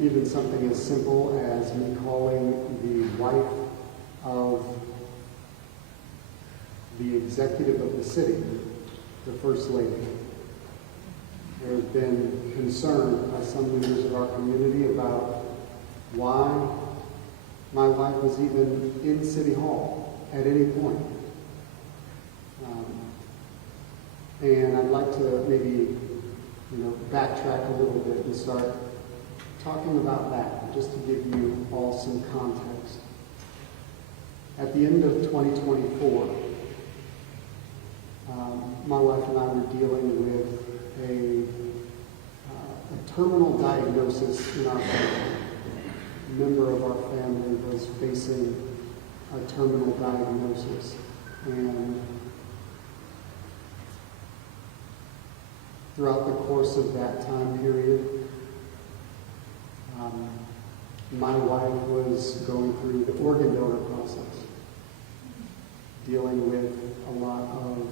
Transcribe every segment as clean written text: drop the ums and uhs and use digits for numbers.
even something as simple as me calling the wife of the executive of the city the First Lady. There has been concern by some members of our community about why my wife was even in City Hall at any point. And I'd like to maybe, backtrack a little bit and start talking about that, just to give you all some context. At the end of 2024, my wife and I were dealing with a terminal diagnosis in our family. A member of our family was facing a terminal diagnosis, and throughout the course of that time period, my wife was going through the organ donor process, dealing with a lot of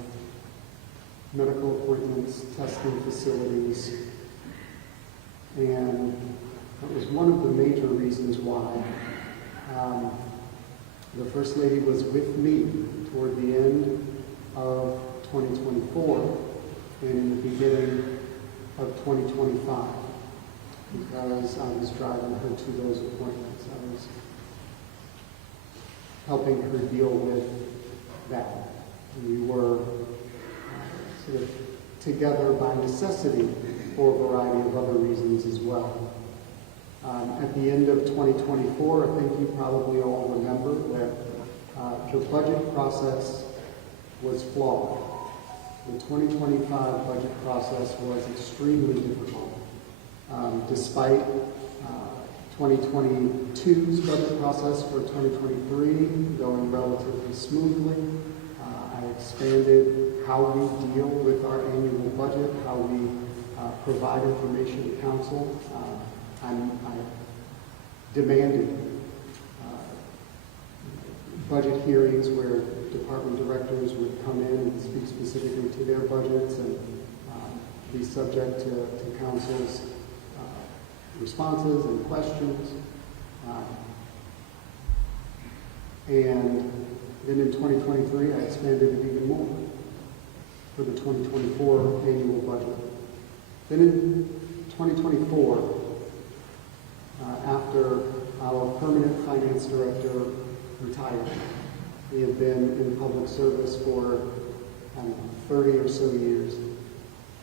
medical appointments, testing facilities, and that was one of the major reasons why the First Lady was with me toward the end of 2024 and in the beginning of 2025, because I was driving her to those appointments. I was helping her deal with that. We were sort of together by necessity for a variety of other reasons as well. At the end of 2024, I think you probably all remember that the budget process was flawed. The 2025 budget process was extremely difficult. Despite 2022's budget process for 2023 going relatively smoothly, I expanded how we deal with our annual budget, how we provide information to council. I demanded budget hearings where department directors would come in and speak specifically to their budgets and be subject to council's responses and questions. And then in 2023, I expanded it even more for the 2024 annual budget. Then in 2024, after our permanent finance director retired, he had been in public service for, 30 or so years,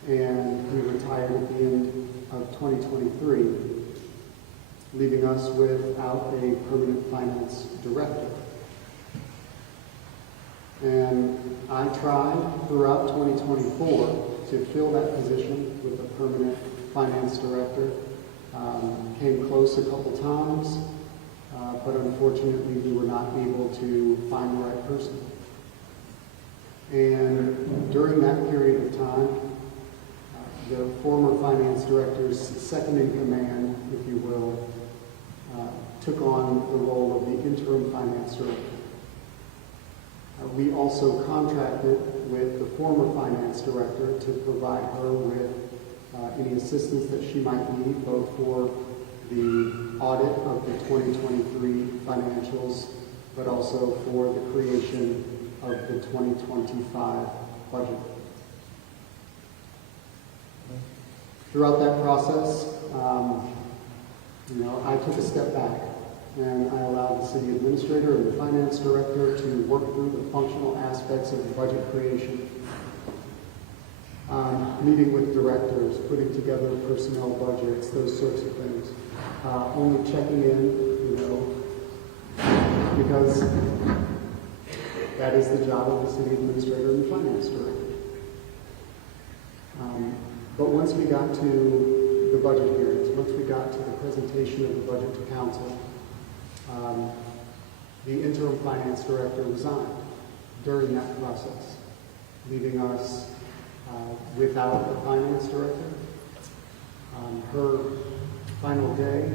and he retired at the end of 2023, leaving us without a permanent finance director. And I tried throughout 2024 to fill that position with a permanent finance director. Came close a couple times, but unfortunately we were not able to find the right person. And during that period of time, the former finance director's second in command, if you will, took on the role of the interim finance director. We also contracted with the former finance director to provide her with any assistance that she might need, both for the audit of the 2023 financials, but also for the creation of the 2025 budget. Throughout that process, I took a step back and I allowed the city administrator and the finance director to work through the functional aspects of the budget creation. Meeting with directors, putting together personnel budgets, those sorts of things. Only checking in, because that is the job of the city administrator and the finance director. But once we got to the budget hearings, once we got to the presentation of the budget to council, the interim finance director resigned during that process, leaving us without a finance director. Her final day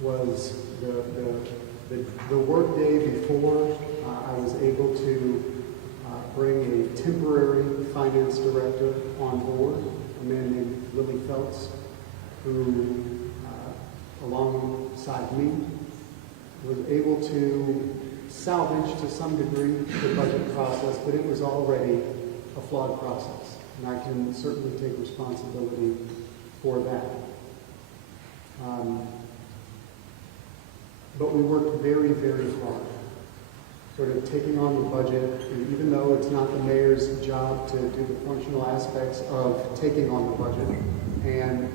was the work day before I was able to bring a temporary finance director on board, a man named Willie Feltz, who, alongside me, was able to salvage to some degree the budget process, but it was already a flawed process, and I can certainly take responsibility for that. But we worked very, very hard, sort of taking on the budget, and even though it's not the mayor's job to do the functional aspects of taking on the budget and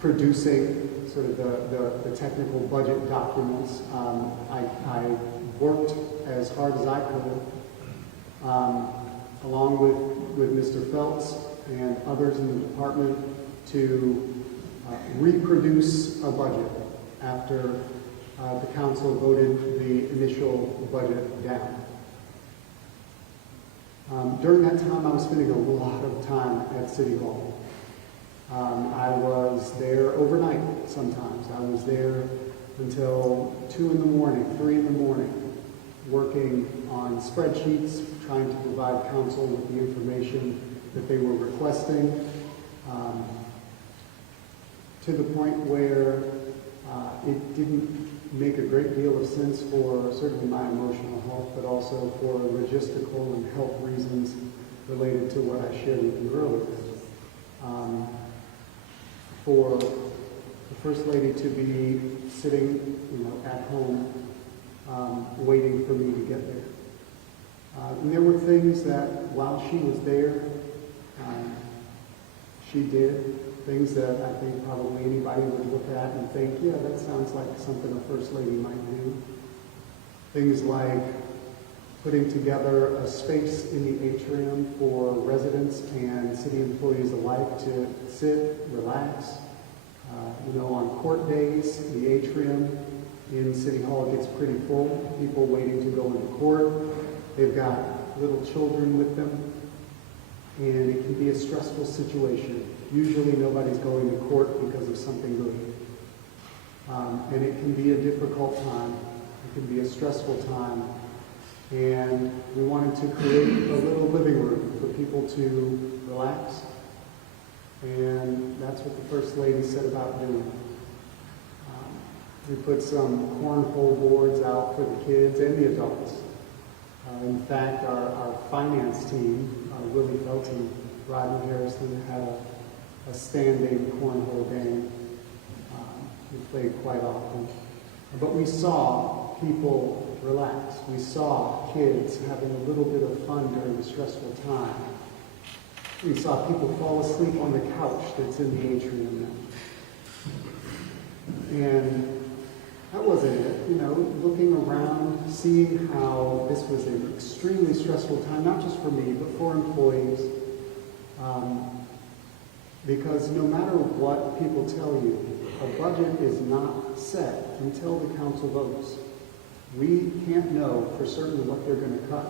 producing sort of the technical budget documents, I worked as hard as I could, along with Mr. Feltz and others in the department, to reproduce a budget after the council voted the initial budget down. During that time, I was spending a lot of time at City Hall. I was there overnight sometimes. I was there until 2 in the morning, 3 in the morning, working on spreadsheets, trying to provide council with the information that they were requesting, to the point where it didn't make a great deal of sense for certainly my emotional health, but also for logistical and health reasons related to what I shared with you earlier. For the First Lady to be sitting, at home, waiting for me to get there. And there were things that, while she was there, she did. Things that I think probably anybody would look at and think, yeah, that sounds like something a First Lady might do. Things like putting together a space in the atrium for residents and city employees alike to sit, relax. On court days, the atrium in City Hall gets pretty full. People waiting to go into court. They've got little children with them. And it can be a stressful situation. Usually nobody's going to court because of something good. And it can be a difficult time. It can be a stressful time. And we wanted to create a little living room for people to relax. And that's what the First Lady set about doing. We put some cornhole boards out for the kids and the adults. In fact, our finance team, Willie Feltz and Rodney Harrison, had a standing cornhole game. We played quite often. But we saw people relax. We saw kids having a little bit of fun during the stressful time. We saw people fall asleep on the couch that's in the atrium now. And that wasn't it. Looking around, seeing how this was an extremely stressful time, not just for me, but for employees. Because no matter what people tell you, a budget is not set until the council votes. We can't know for certain what they're going to cut,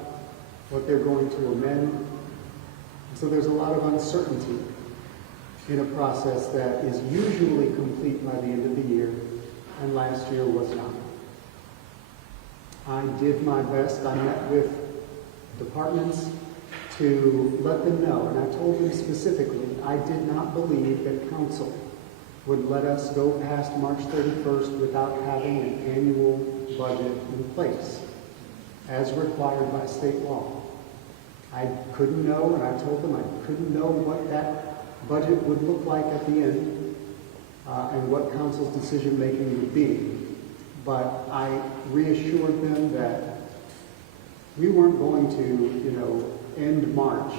what they're going to amend. So there's a lot of uncertainty in a process that is usually complete by the end of the year, and last year was not. I did my best. I met with departments to let them know, and I told them specifically, I did not believe that council would let us go past March 31st without having an annual budget in place, as required by state law. I couldn't know, and I told them I couldn't know what that budget would look like at the end, and what council's decision-making would be. But I reassured them that we weren't going to, end March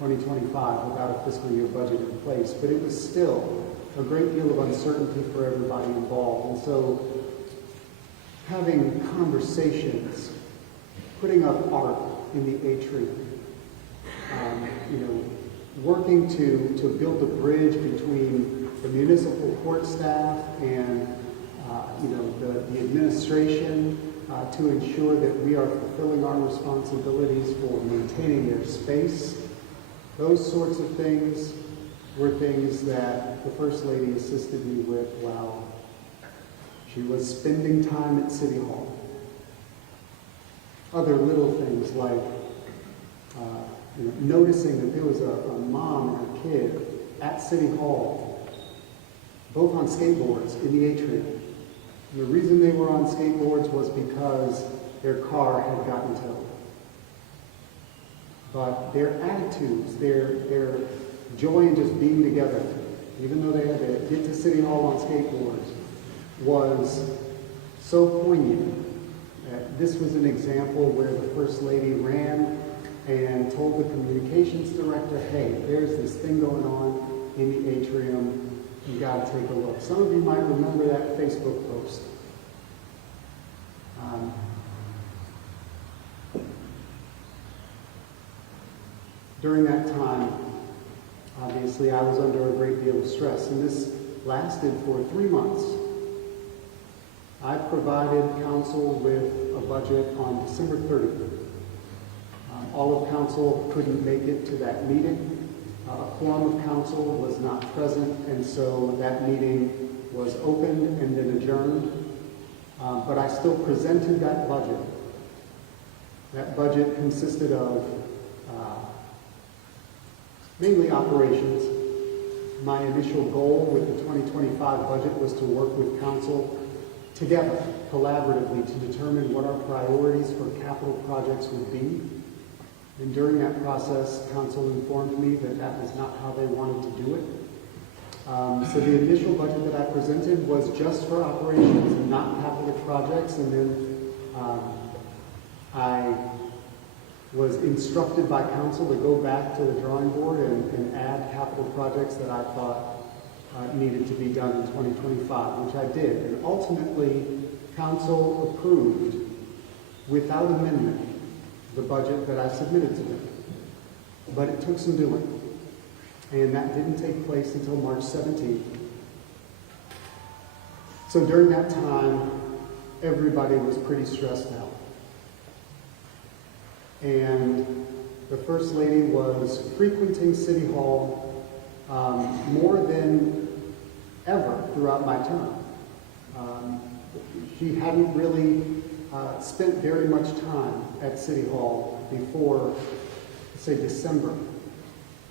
2025 without a fiscal year budget in place, but it was still a great deal of uncertainty for everybody involved. And so having conversations, putting up art in the atrium, working to build a bridge between the municipal court staff and the administration to ensure that we are fulfilling our responsibilities for maintaining their space. Those sorts of things were things that the First Lady assisted me with while she was spending time at City Hall. other little things like noticing that there was a mom and a kid at City Hall, both on skateboards in the atrium. And the reason they were on skateboards was because their car had gotten towed. But their attitudes, their joy in just being together, even though they had to get to City Hall on skateboards, was so poignant. This was an example where the First Lady ran and told the communications director, hey, there's this thing going on in the atrium, you got to take a look. Some of you might remember that Facebook post. During that time, obviously, I was under a great deal of stress, and this lasted for 3 months. I provided council with a budget on December 30th. All of council couldn't make it to that meeting. A quorum of council was not present, and so that meeting was opened and then adjourned. But I still presented that budget. That budget consisted of mainly operations. My initial goal with the 2025 budget was to work with council together, collaboratively, to determine what our priorities for capital projects would be. And during that process, council informed me that that was not how they wanted to do it. So the initial budget that I presented was just for operations and not capital projects. And then I was instructed by council to go back to the drawing board and add capital projects that I thought needed to be done in 2025, which I did. And ultimately, council approved, without amendment, the budget that I submitted to them. But it took some doing. And that didn't take place until March 17th. So during that time, everybody was pretty stressed out. And the First Lady was frequenting City Hall more than ever throughout my term. She hadn't really spent very much time at City Hall before, say, December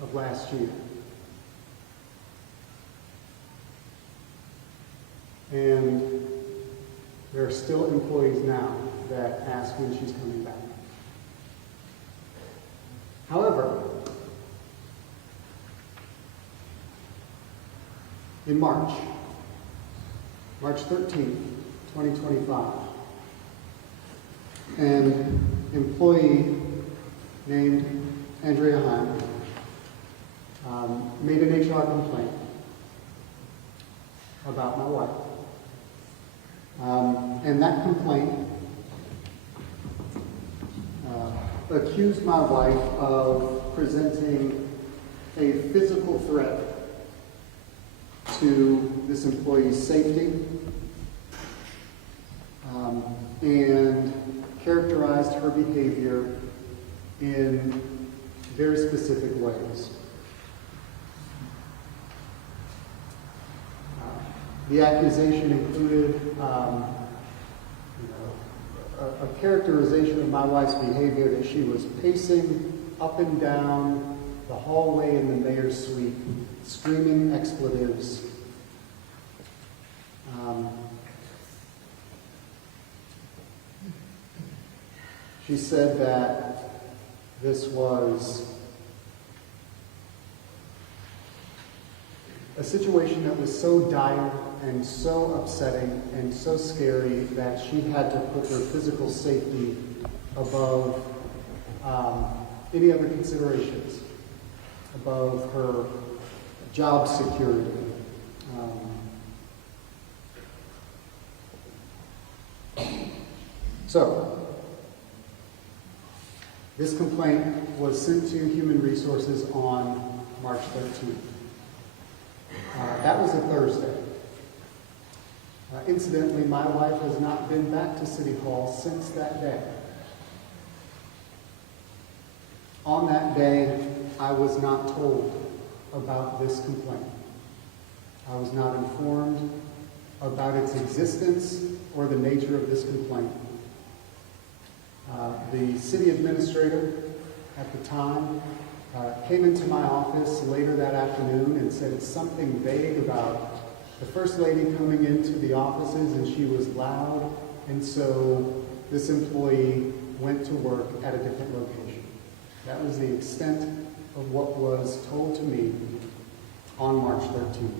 of last year. And there are still employees now that ask when she's coming back. However, in March 13th, 2025, an employee named Andrea Heim made an HR complaint about my wife. And that complaint accused my wife of presenting a physical threat to this employee's safety and characterized her behavior in very specific ways. The accusation included a characterization of my wife's behavior that she was pacing up and down the hallway in the mayor's suite, screaming expletives. She said that this was a situation that was so dire and so upsetting and so scary that she had to put her physical safety above any other considerations, above her job security. So, this complaint was sent to Human Resources on March 13th. That was a Thursday. Incidentally, my wife has not been back to City Hall since that day. On that day, I was not told about this complaint. I was not informed about its existence or the nature of this complaint. The city administrator at the time came into my office later that afternoon and said something vague about the First Lady coming into the offices and she was loud, and so this employee went to work at a different location. That was the extent of what was told to me on March 13th.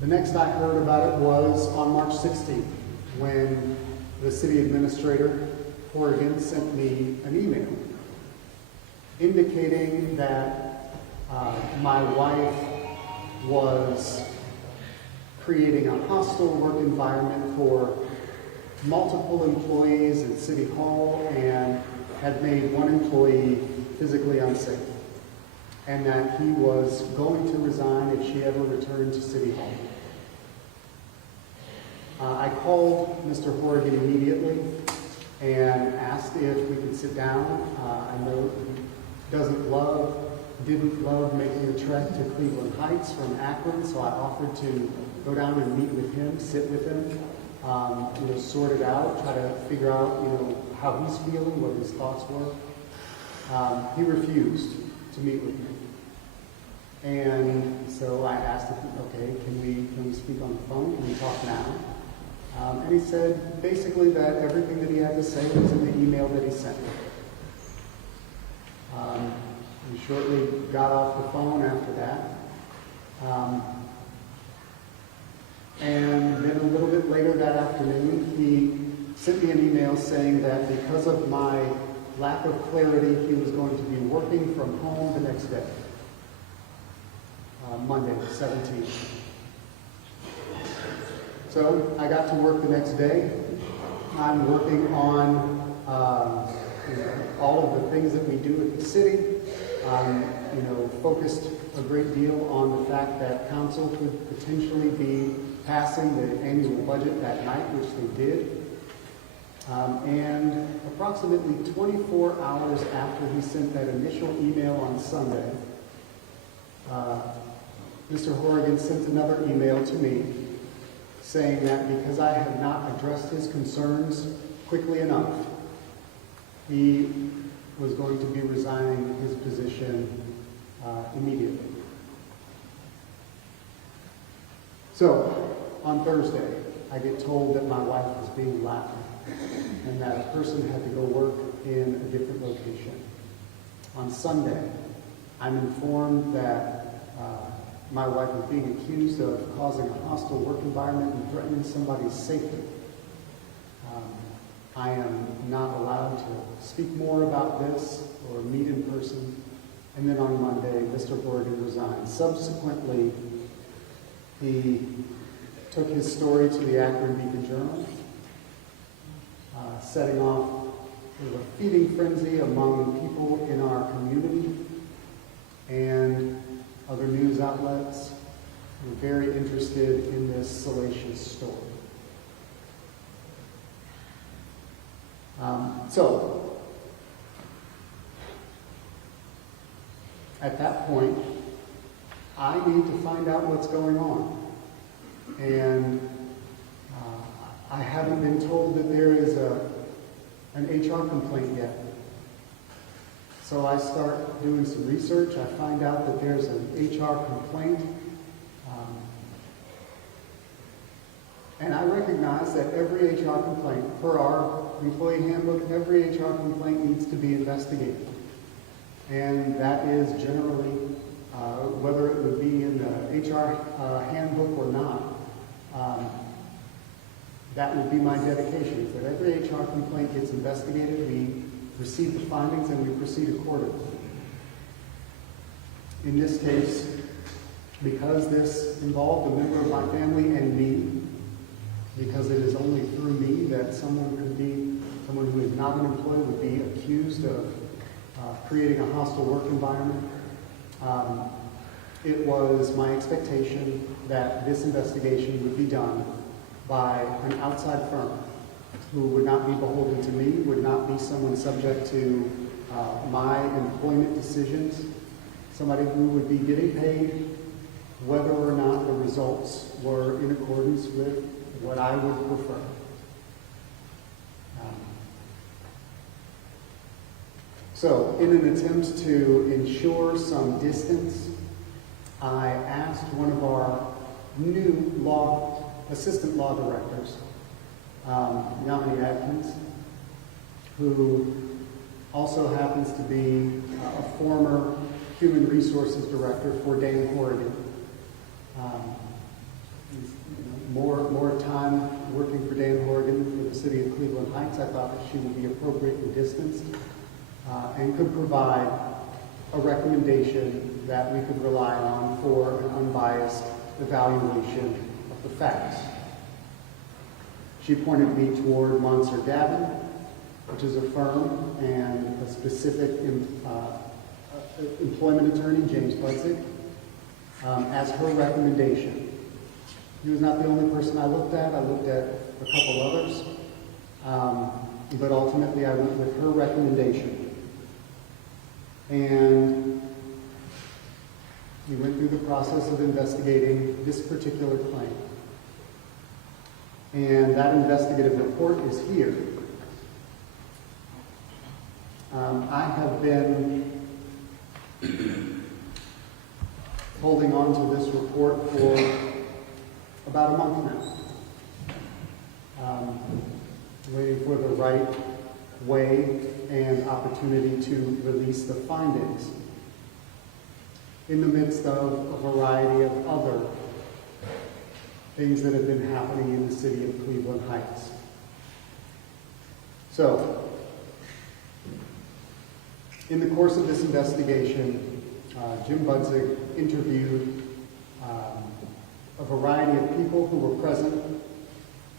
The next I heard about it was on March 16th, when the city administrator, Horrigan, sent me an email indicating that my wife was creating a hostile work environment for multiple employees at City Hall and had made one employee physically unsafe, and that he was going to resign if she ever returned to City Hall. I called Mr. Horrigan immediately and asked if we could sit down. I know he didn't love making a trek to Cleveland Heights from Akron, so I offered to go down and meet with him, sit with him, sort it out, try to figure out, how he's feeling, what his thoughts were. He refused to meet with me. And so I asked him, okay, can we speak on the phone? Can we talk now? And he said basically that everything that he had to say was in the email that he sent me. We shortly got off the phone after that. And then a little bit later that afternoon, he sent me an email saying that because of my lack of clarity, he was going to be working from home the next day, Monday, the 17th. So I got to work the next day. I'm working on all of the things that we do at the city. Focused a great deal on the fact that council could potentially be passing the annual budget that night, which they did. And approximately 24 hours after he sent that initial email on Sunday, Mr. Horrigan sent another email to me saying that because I had not addressed his concerns quickly enough, he was going to be resigning his position immediately. So, on Thursday, I get told that my wife was being loud and that a person had to go work in a different location. On Sunday, I'm informed that my wife is being accused of causing a hostile work environment and threatening somebody's safety. I am not allowed to speak more about this or meet in person. And then on Monday, Mr. Horrigan resigned. Subsequently, he took his story to the Akron Beacon-Journal, setting off a feeding frenzy among people in our community, and other news outlets were very interested in this salacious story. So, at that point, I need to find out what's going on. And I haven't been told that there is an HR complaint yet. So I start doing some research. I find out that there's an HR complaint. And I recognize that every HR complaint, per our employee handbook, every HR complaint needs to be investigated. And that is generally, whether it would be in the HR handbook or not, that would be my dedication, is that every HR complaint gets investigated, we receive the findings, and we proceed accordingly. In this case, because this involved a member of my family and me, because it is only through me that someone who is not an employee would be accused of creating a hostile work environment, it was my expectation that this investigation would be done by an outside firm who would not be beholden to me, would not be someone subject to my employment decisions, somebody who would be getting paid whether or not the results were in accordance with what I would prefer. So, in an attempt to ensure some distance, I asked one of our new assistant law directors, Yamini Atkins, who also happens to be a former human resources director for Dan Horrigan. More time working for Dan Horrigan for the city of Cleveland Heights. I thought that she would be appropriately distanced and could provide a recommendation that we could rely on for an unbiased evaluation of the facts. She pointed me toward Monser Gavin, which is a firm, and a specific employment attorney, James Budzig, as her recommendation. He was not the only person I looked at. I looked at a couple others, but ultimately I went with her recommendation. And we went through the process of investigating this particular claim. And that investigative report is here. I have been holding on to this report for about a month now, waiting for the right way and opportunity to release the findings in the midst of a variety of other things that have been happening in the city of Cleveland Heights. So, in the course of this investigation, Jim Budzig interviewed a variety of people who were present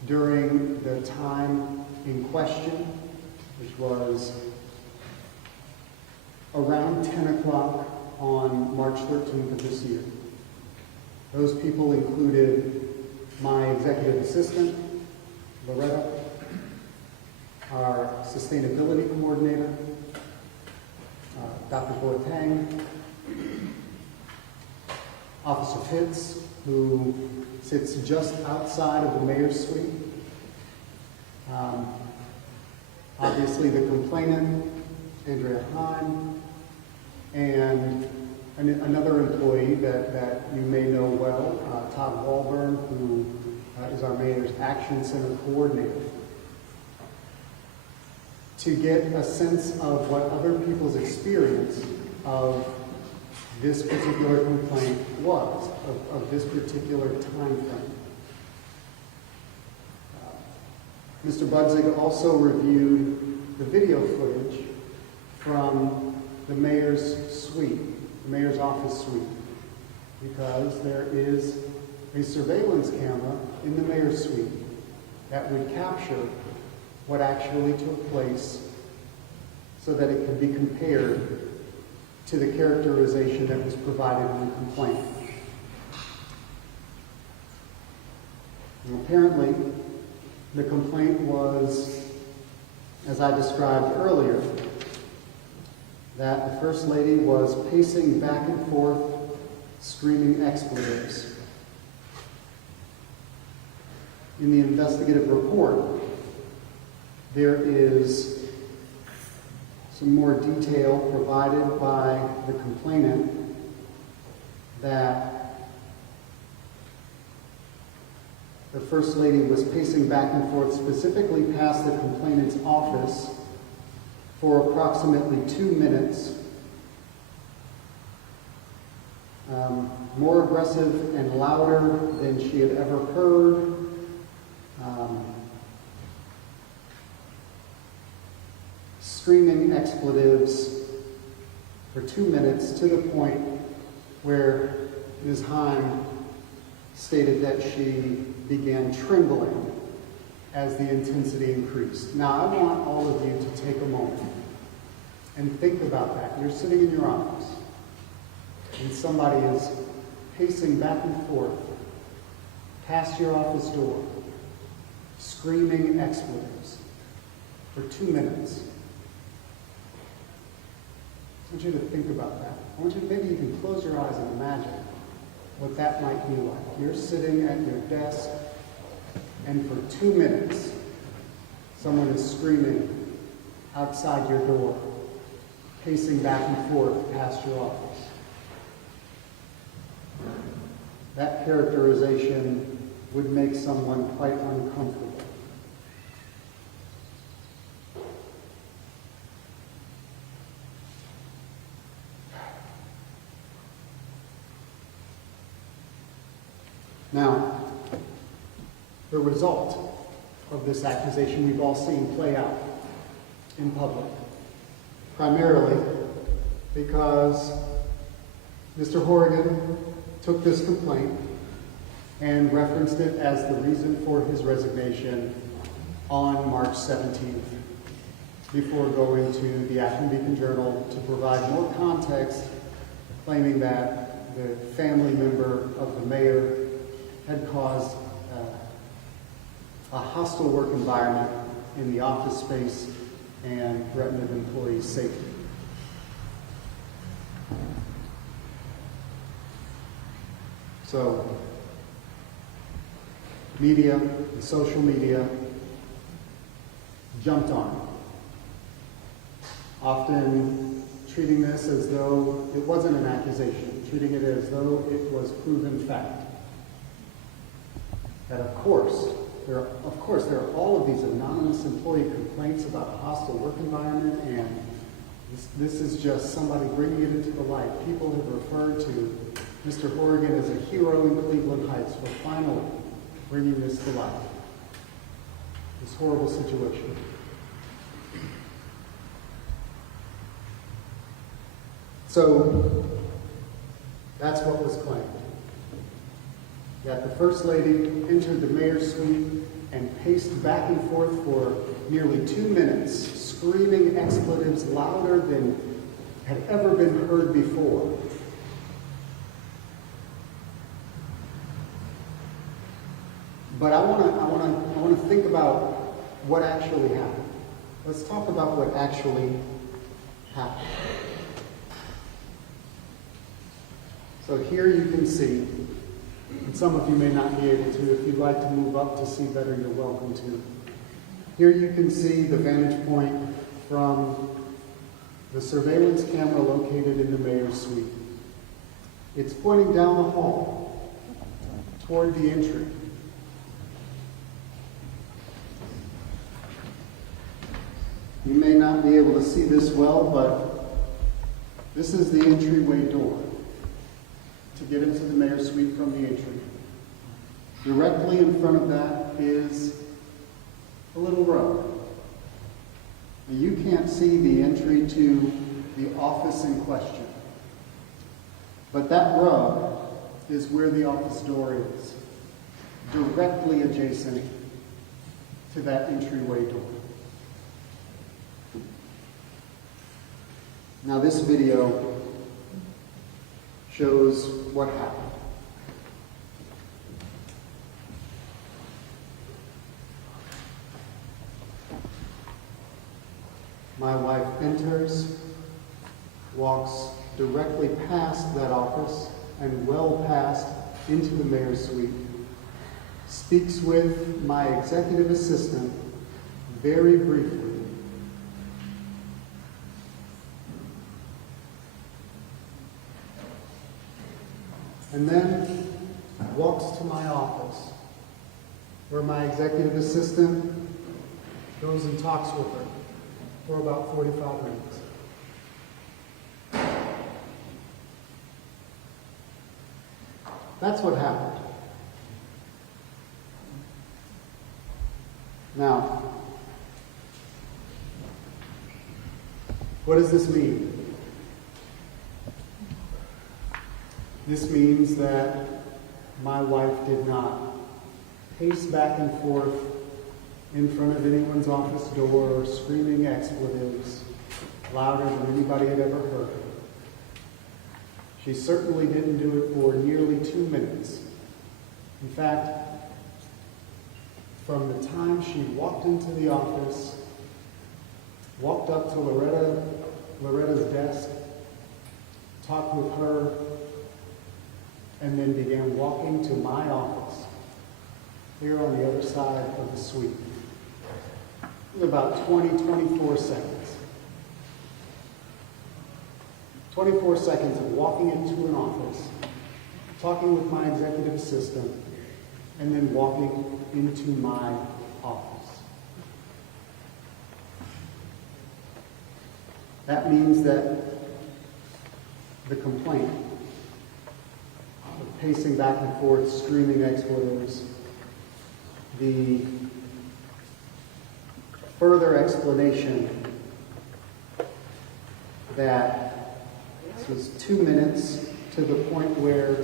during the time in question, which was around 10 o'clock on March 13th of this year. Those people included my executive assistant, Loretta, our sustainability coordinator, Dr. Boateng, Officer Pitts, who sits just outside of the mayor's suite. Obviously the complainant, Andrea Hine, and another employee that you may know well, Todd Walburn, who is our mayor's Action Center coordinator, to get a sense of what other people's experience of this particular complaint was, of this particular time frame. Mr. Budzig also reviewed the video footage from the mayor's suite, the mayor's office suite, because there is a surveillance camera in the mayor's suite that would capture what actually took place so that it could be compared to the characterization that was provided in the complaint. And apparently, the complaint was, as I described earlier, that the First Lady was pacing back and forth, screaming expletives. In the investigative report, there is some more detail provided by the complainant that the First Lady was pacing back and forth, specifically past the complainant's office, for approximately 2 minutes, more aggressive and louder than she had ever heard. Screaming expletives for 2 minutes, to the point where Ms. Hine stated that she began trembling as the intensity increased. Now, I want all of you to take a moment and think about that. You're sitting in your office, and somebody is pacing back and forth past your office door, screaming expletives for 2 minutes. I want you to think about that. Maybe you can close your eyes and imagine what that might be like. You're sitting at your desk, and for 2 minutes, someone is screaming outside your door pacing back and forth past your office. That characterization would make someone quite uncomfortable. Now, the result of this accusation we've all seen play out in public, primarily because Mr. Horrigan took this complaint and referenced it as the reason for his resignation on March 17th, before going to the Akron-Beacon Journal to provide more context, claiming that the family member of the mayor had caused a hostile work environment in the office space and threatened employees' safety. So, media and social media jumped on, often treating this as though it wasn't an accusation, treating it as though it was proven fact. That of course there are all of these anonymous employee complaints about a hostile work environment, and this is just somebody bringing it into the light. People have referred to Mr. Horrigan as a hero in Cleveland Heights for finally bringing this to light. This horrible situation. So that's what was claimed. That the First Lady entered the mayor's suite and paced back and forth for nearly 2 minutes, screaming expletives louder than had ever been heard before. But I want to think about what actually happened. Let's talk about what actually happened. So here you can see, and some of you may not be able to. If you'd like to move up to see better, you're welcome to. Here you can see the vantage point from the surveillance camera located in the mayor's suite. It's pointing down the hall toward the entry. You may not be able to see this well, but this is the entryway door to get into the mayor's suite from the entry. Directly in front of that is a little rug. You can't see the entry to the office in question, but that rug is where the office door is, directly adjacent to that entryway door. Now this video shows what happened. My wife enters, walks directly past that office and well past into the mayor's suite, speaks with my executive assistant very briefly. And then walks to my office, where my executive assistant goes and talks with her for about 45 minutes. That's what happened. Now, what does this mean? This means that my wife did not pace back and forth in front of anyone's office door, screaming expletives louder than anybody had ever heard. She certainly didn't do it for nearly 2 minutes. In fact, from the time she walked into the office, walked up to Loretta's desk, talked with her, and then began walking to my office, here on the other side of the suite. It was about 24 seconds. 24 seconds of walking into an office, talking with my executive assistant, and then walking into my office. That means that the complaint, the pacing back and forth, screaming expletives, the further explanation that this was 2 minutes to the point where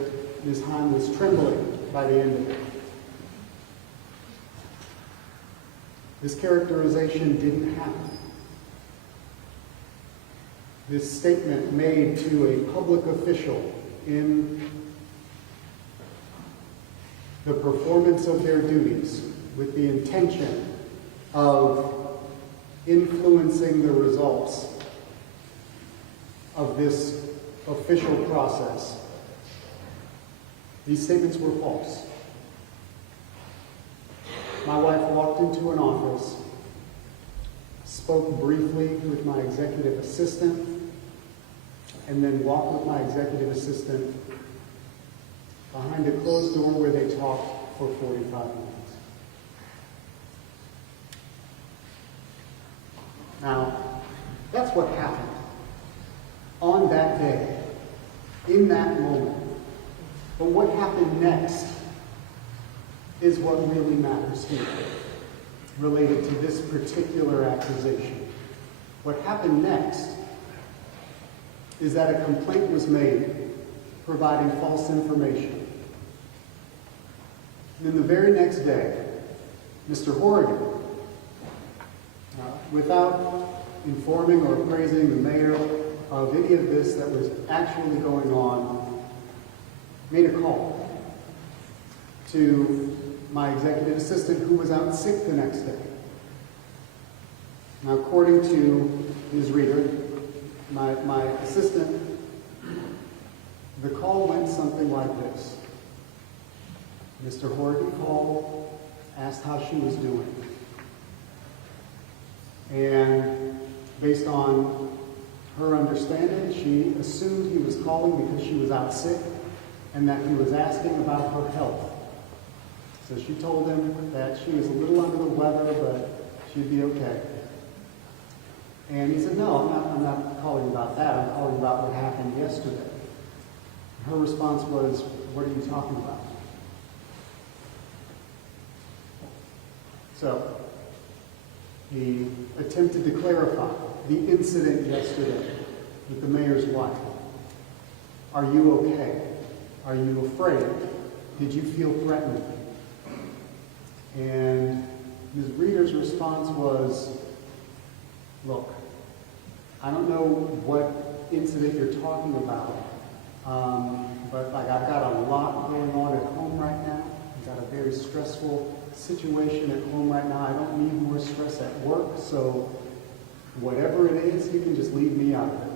Ms. Hahn was trembling by the end of it. This characterization didn't happen. This statement made to a public official in the performance of their duties with the intention of influencing the results of this official process. These statements were false. My wife walked into an office, spoke briefly with my executive assistant, and then walked with my executive assistant behind a closed door where they talked for 45 minutes. Now, that's what happened on that day, in that moment. But what happened next is what really matters here, related to this particular accusation. What happened next is that a complaint was made providing false information. And then the very next day, Mr. Horrigan, without informing or praising the mayor of any of this that was actually going on, made a call to my executive assistant who was out sick the next day. Now, according to Ms. Reeder, my assistant, the call went something like this. Mr. Horrigan called, asked how she was doing. And based on her understanding, she assumed he was calling because she was out sick and that he was asking about her health. So she told him that she was a little under the weather, but she'd be okay. And he said, no, I'm not calling about that. I'm calling about what happened yesterday. Her response was, what are you talking about? So he attempted to clarify the incident yesterday with the mayor's wife. Are you okay? Are you afraid? Did you feel threatened? And Ms. Reeder's response was, look, I don't know what incident you're talking about, but I've got a lot going on at home right now. I've got a very stressful situation at home right now. I don't need more stress at work, so whatever it is, you can just leave me out of it.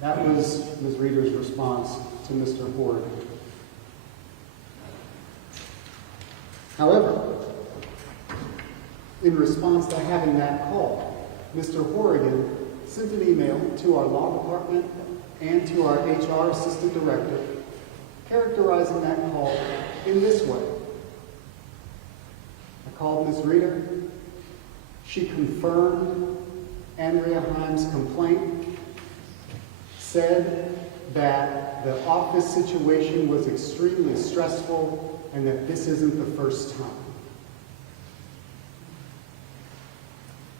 That was Ms. Reeder's response to Mr. Horrigan. However, in response to having that call, Mr. Horrigan sent an email to our law department and to our HR assistant director, characterizing that call in this way. I called Ms. Reeder. She confirmed Andrea Himes' complaint, said that the office situation was extremely stressful and that this isn't the first time.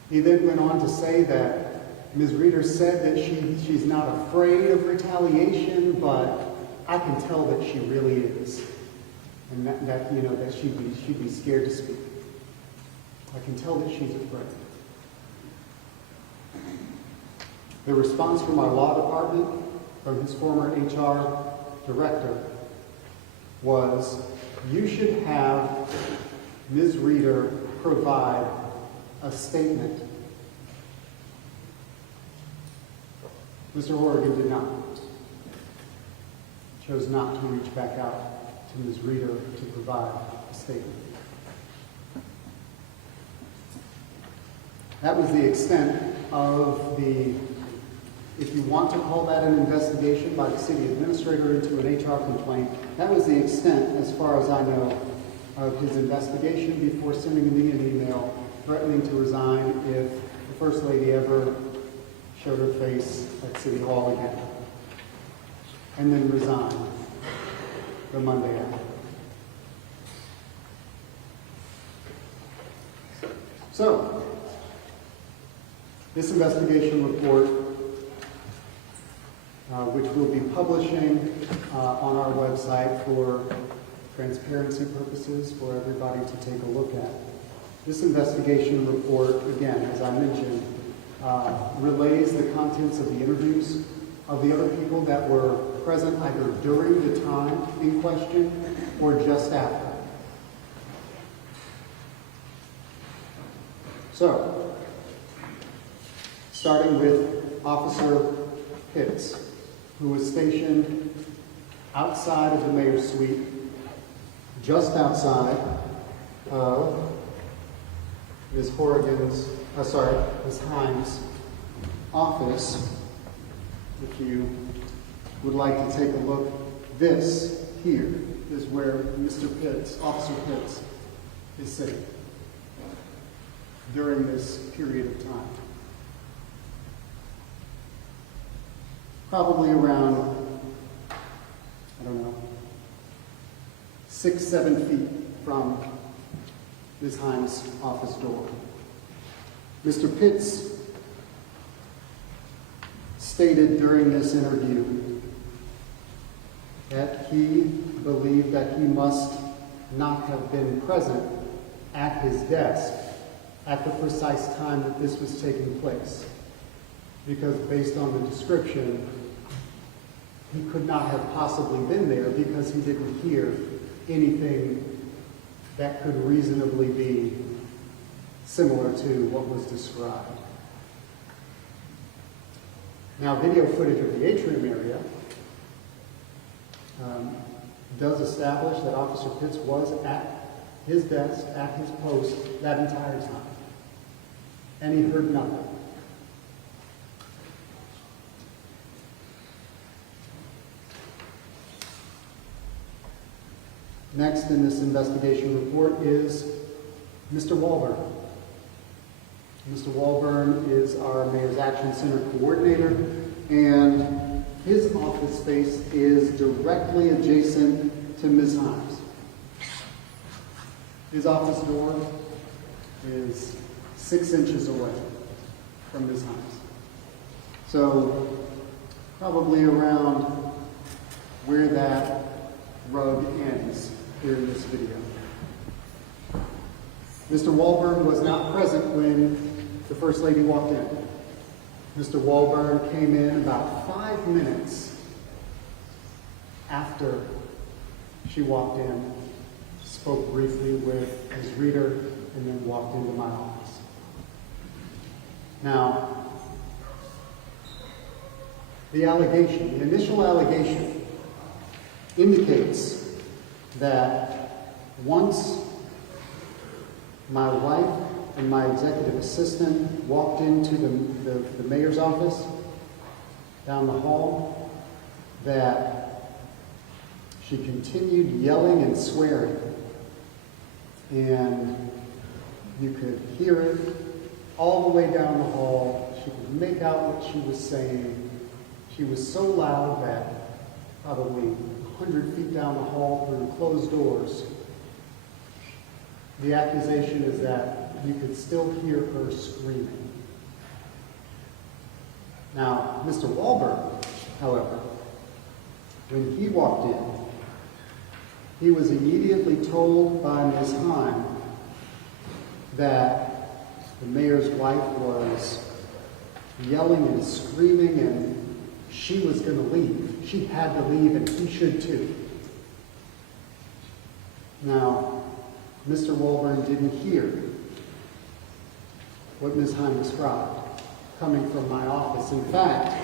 He then went on to say that Ms. Reeder said that she's not afraid of retaliation, but I can tell that she really is, and that she'd be scared to speak. I can tell that she's afraid. The response from our law department, from his former HR director, was, you should have Ms. Reeder provide a statement. Mr. Horrigan did not. Chose not to reach back out to Ms. Reeder to provide a statement. That was the extent of the If you want to call that an investigation by the city administrator into an HR complaint, that was the extent, as far as I know, of his investigation before sending me an email threatening to resign if the First Lady ever showed her face at City Hall again. And then resigned the Monday after. So, this investigation report, which we'll be publishing on our website for transparency purposes for everybody to take a look at. This investigation report, again, as I mentioned, relays the contents of the interviews of the other people that were present either during the time in question or just after. So, starting with Officer Pitts, who was stationed outside of the mayor's suite, just outside of Ms. Hines' office. If you would like to take a look, this here is where Mr. Pitts, Officer Pitts, is sitting during this period of time. Probably around, I don't know, 6-7 feet from Ms. Hines' office door. Mr. Pitts stated during this interview that he believed that he must not have been present at his desk at the precise time that this was taking place, because based on the description, he could not have possibly been there because he didn't hear anything that could reasonably be similar to what was described. Now, video footage of the atrium area does establish that Officer Pitts was at his desk, at his post, that entire time. And he heard nothing. Next in this investigation report is Mr. Walburn. Mr. Walburn is our Mayor's Action Center coordinator, and his office space is directly adjacent to Ms. Hines. His office door is 6 inches away from Ms. Hines. So probably around where that rug ends here in this video. Mr. Walburn was not present when the First Lady walked in. Mr. Walburn came in about 5 minutes after she walked in, spoke briefly with Ms. Reeder, and then walked into my office. Now, the initial allegation indicates that once my wife and my executive assistant walked into the mayor's office down the hall, that she continued yelling and swearing. And you could hear it all the way down the hall. She could make out what she was saying. She was so loud that probably 100 feet down the hall through closed doors, the accusation is that you could still hear her screaming. Now, Mr. Walburn, however, when he walked in, he was immediately told by Ms. Hine that the mayor's wife was yelling and screaming and she was going to leave. She had to leave and he should too. Now, Mr. Walburn didn't hear what Ms. Hine described coming from my office. In fact,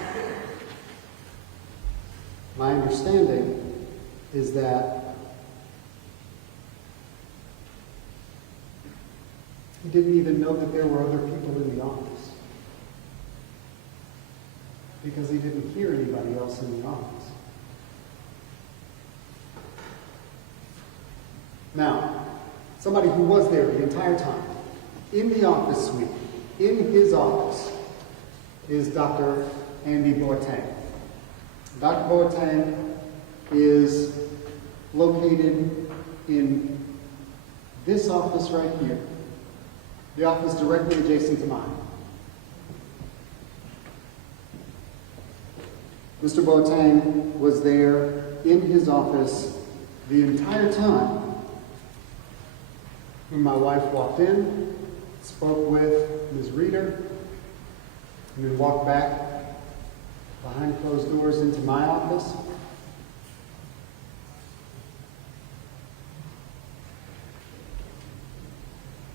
my understanding is that he didn't even know that there were other people in the office. because he didn't hear anybody else in the office. Now, somebody who was there the entire time, in the office suite, in his office, is Dr. Andy Boateng. Dr. Boateng is located in this office right here, the office directly adjacent to mine. Mr. Boateng was there in his office the entire time when my wife walked in, spoke with Ms. Reeder, and then walked back behind closed doors into my office.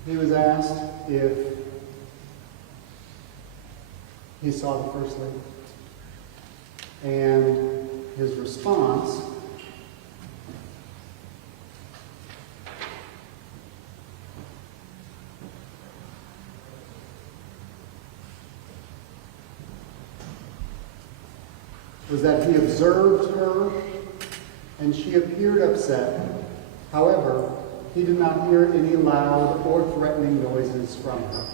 He was asked if he saw the First Lady. And his response was that he observed her and she appeared upset. However, he did not hear any loud or threatening noises from her.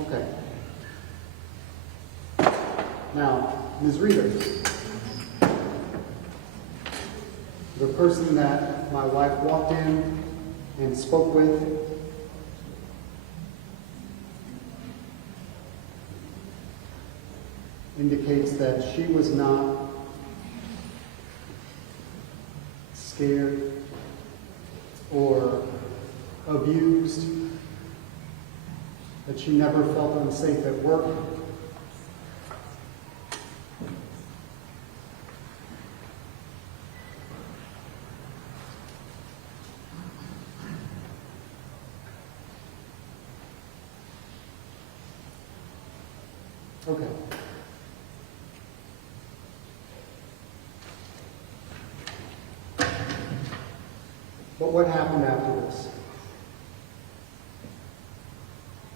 Okay. Now, Ms. Reeder, the person that my wife walked in and spoke with, indicates that she was not scared or abused, that she never felt unsafe at work. Okay. But what happened after this?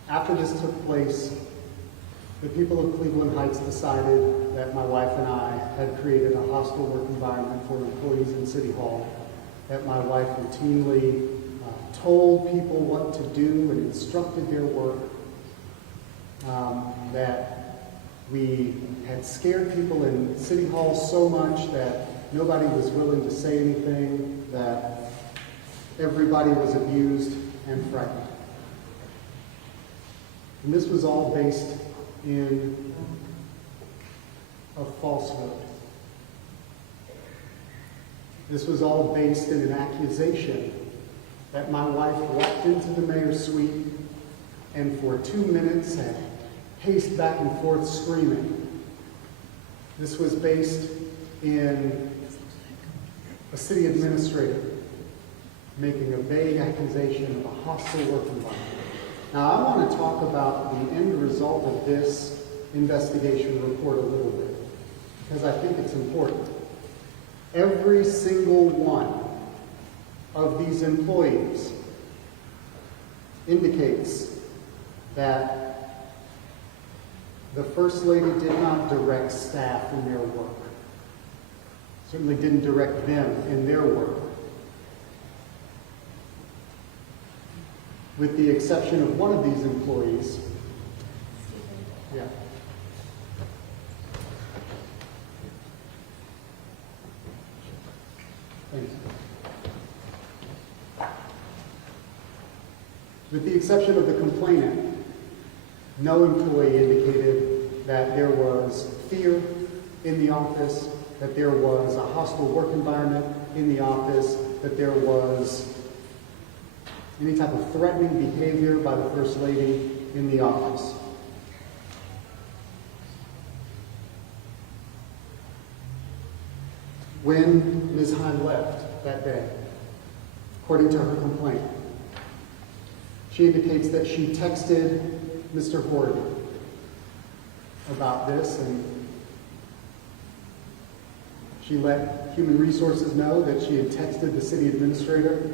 After this took place, the people of Cleveland Heights decided that my wife and I had created a hostile work environment for employees in City Hall, that my wife routinely told people what to do and instructed their work, that we had scared people in City Hall so much that nobody was willing to say anything, that everybody was abused and frightened. And this was all based in a falsehood. This was all based in an accusation that my wife walked into the mayor's suite and for 2 minutes had paced back and forth screaming. This was based in a city administrator making a vague accusation of a hostile work environment. Now, I want to talk about the end result of this investigation report a little bit, because I think it's important. Every single one of these employees indicates that the First Lady did not direct staff in their work. Certainly didn't direct them in their work. With the exception of one of these employees. Yeah. Thanks. With the exception of the complainant, no employee indicated that there was fear in the office, that there was a hostile work environment in the office, that there was any type of threatening behavior by the First Lady in the office. When Ms. Hine left that day, according to her complaint, she indicates that she texted Mr. Hordy about this, and she let Human Resources know that she had texted the city administrator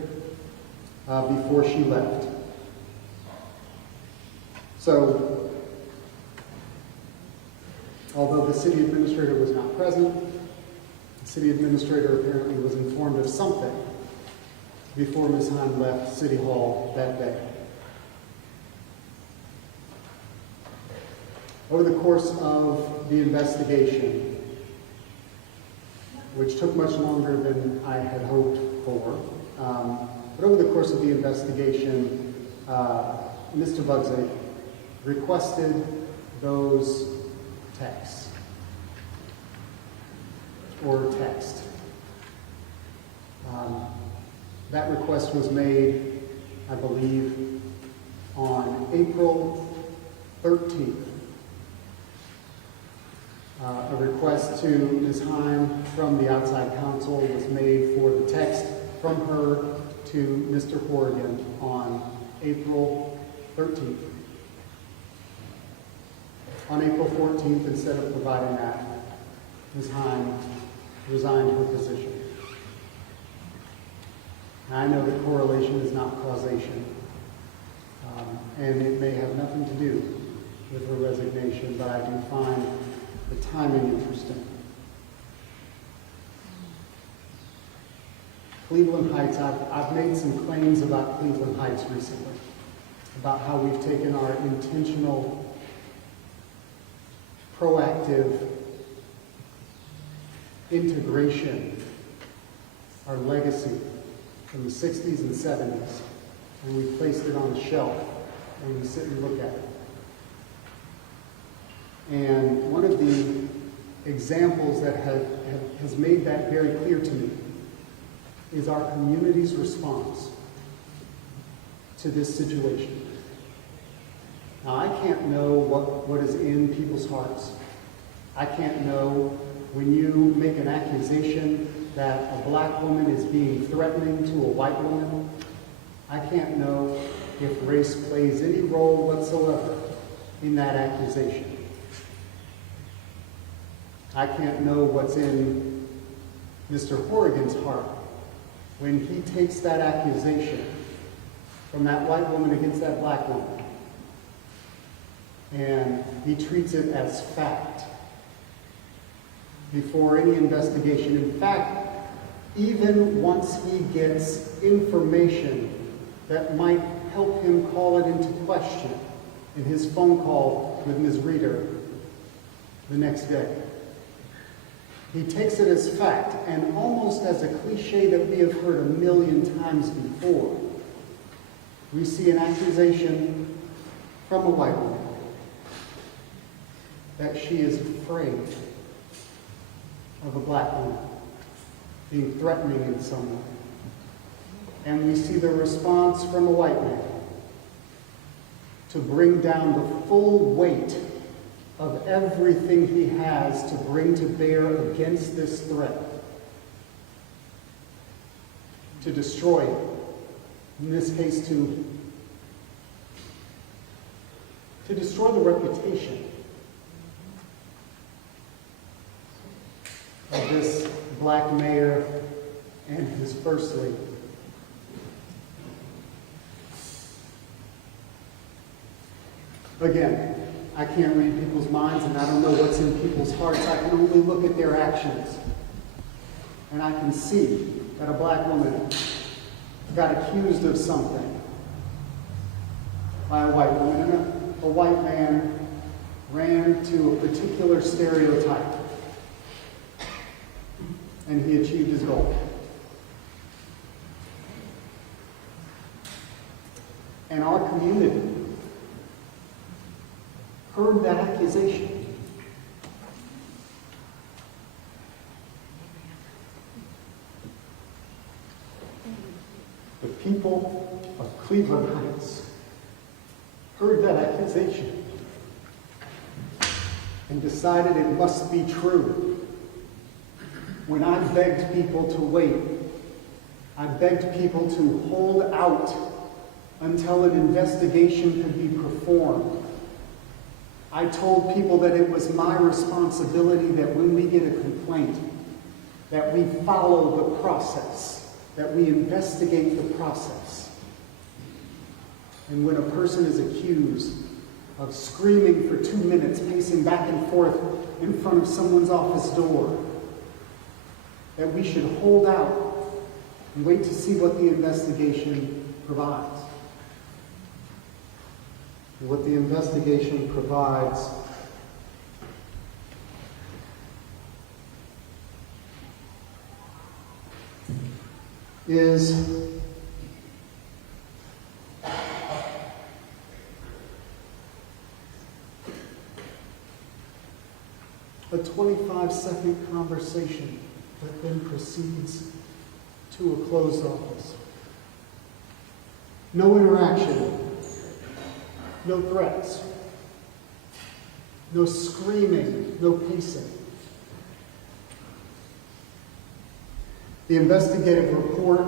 before she left. So, Although the city administrator was not present, the city administrator apparently was informed of something before Ms. Hine left City Hall that day. Over the course of the investigation, which took much longer than I had hoped for, but over the course of the investigation, Mr. Bugsy requested those texts, or text. That request was made, I believe, on April 13th. A request to Ms. Hine from the outside counsel was made for the text from her to Mr. Horrigan on April 13th. On April 14th, instead of providing that, Ms. Hine resigned her position. I know that correlation is not causation, and it may have nothing to do with her resignation, but I do find the timing interesting. Cleveland Heights, I've made some claims about Cleveland Heights recently, about how we've taken our intentional, proactive integration, our legacy from the 60s and 70s, and we placed it on a shelf, and we sit and look at it. And one of the examples that has made that very clear to me is our community's response to this situation. Now, I can't know what is in people's hearts. I can't know when you make an accusation that a black woman is being threatening to a white woman. I can't know if race plays any role whatsoever in that accusation. I can't know what's in Mr. Horrigan's heart when he takes that accusation from that white woman against that black woman and he treats it as fact before any investigation. In fact, even once he gets information that might help him call it into question in his phone call with Ms. Reeder the next day. He takes it as fact, and almost as a cliche that we have heard a million times before, we see an accusation from a white woman that she is afraid of a black woman being threatening in some way. And we see the response from a white man to bring down the full weight of everything he has to bring to bear against this threat, to destroy it, in this case to destroy the reputation of this black mayor and his first lady. Again, I can't read people's minds, and I don't know what's in people's hearts. I can only look at their actions. And I can see that a black woman got accused of something by a white woman, and a white man ran to a particular stereotype, and he achieved his goal. And our community heard that accusation. The people of Cleveland Heights heard that accusation and decided it must be true. When I begged people to wait, I begged people to hold out until an investigation could be performed. I told people that it was my responsibility that when we get a complaint, that we follow the process, that we investigate the process. And when a person is accused, of screaming for 2 minutes, pacing back and forth in front of someone's office door. That we should hold out and wait to see what the investigation provides. And what the investigation provides is a 25-second conversation that then proceeds to a closed office. No interaction, no threats, no screaming, no pacing. The investigative report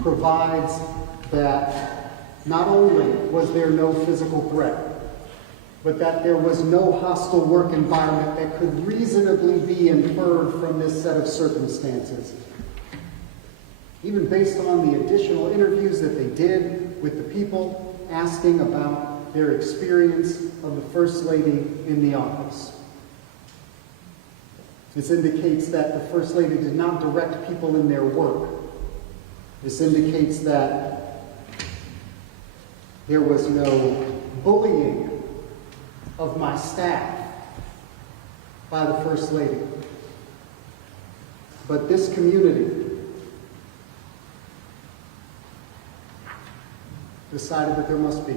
provides that not only was there no physical threat, but that there was no hostile work environment that could reasonably be inferred from this set of circumstances. Even based on the additional interviews that they did with the people asking about their experience of the First Lady in the office. This indicates that the First Lady did not direct people in their work. This indicates that there was no bullying of my staff by the First Lady. But this community decided that there must be.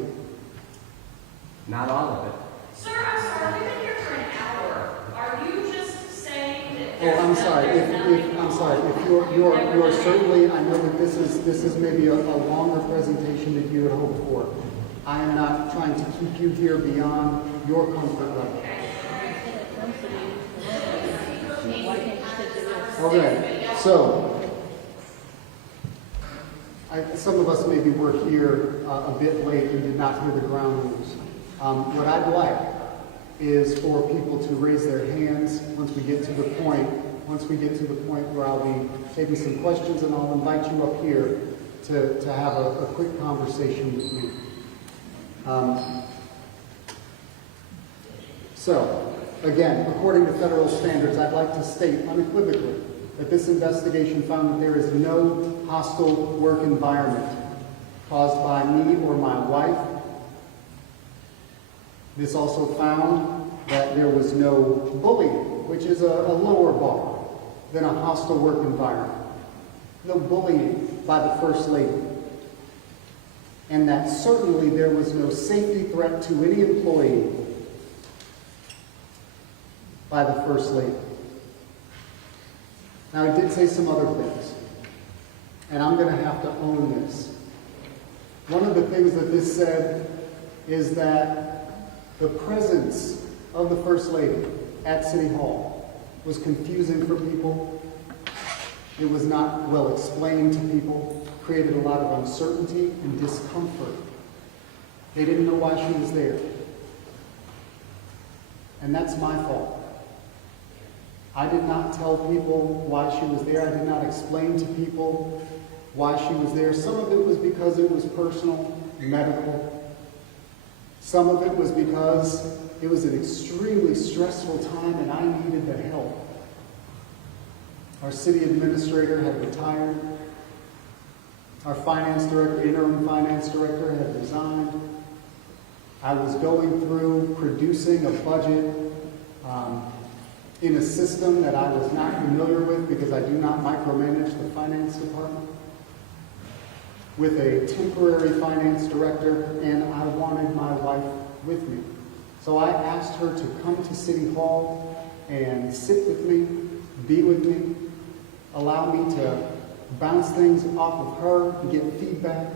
Not all of it. Sir, I'm sorry, we've been here for an hour. Are you just saying that Oh, I'm sorry. If you're certainly, I know that this is maybe a longer presentation than you had hoped for. I am not trying to keep you here beyond your comfort level. Okay, so some of us maybe were here a bit late and did not hear the ground rules. What I'd like is for people to raise their hands once we get to the point where I'll be taking some questions, and I'll invite you up here to have a quick conversation with me. So, again, according to federal standards, I'd like to state unequivocally that this investigation found that there is no hostile work environment caused by me or my wife. This also found that there was no bullying, which is a lower bar than a hostile work environment. No bullying by the First Lady. And that certainly there was no safety threat to any employee by the First Lady. Now, I did say some other things, and I'm going to have to own this. One of the things that this said is that the presence of the First Lady at City Hall was confusing for people. It was not well explained to people, created a lot of uncertainty and discomfort. They didn't know why she was there. And that's my fault. I did not tell people why she was there. I did not explain to people why she was there. Some of it was because it was personal, medical. Some of it was because it was an extremely stressful time and I needed the help. Our city administrator had retired. Our finance director, interim finance director, had resigned. I was going through producing a budget in a system that I was not familiar with because I do not micromanage the finance department, with a temporary finance director, and I wanted my wife with me. So I asked her to come to City Hall and sit with me, be with me, allow me to bounce things off of her and get feedback.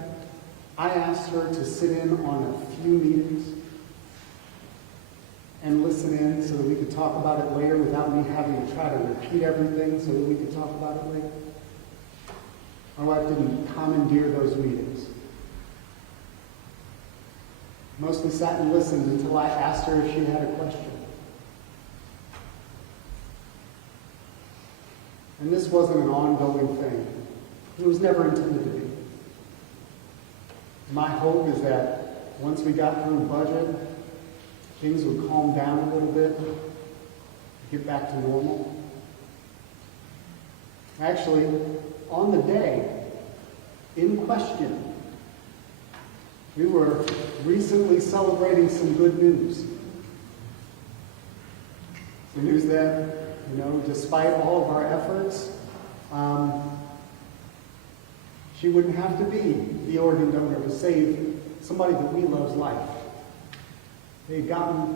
I asked her to sit in on a few meetings and listen in so that we could talk about it later without me having to try to repeat everything so that we could talk about it later. My wife didn't commandeer those meetings. Mostly sat and listened until I asked her if she had a question. And this wasn't an ongoing thing. It was never intended to be. My hope is that once we got through budget things would calm down a little bit, get back to normal. Actually, on the day in question, we were recently celebrating some good news. The news that, despite all of our efforts, she wouldn't have to be the organ donor to save somebody that we love's life. They had gotten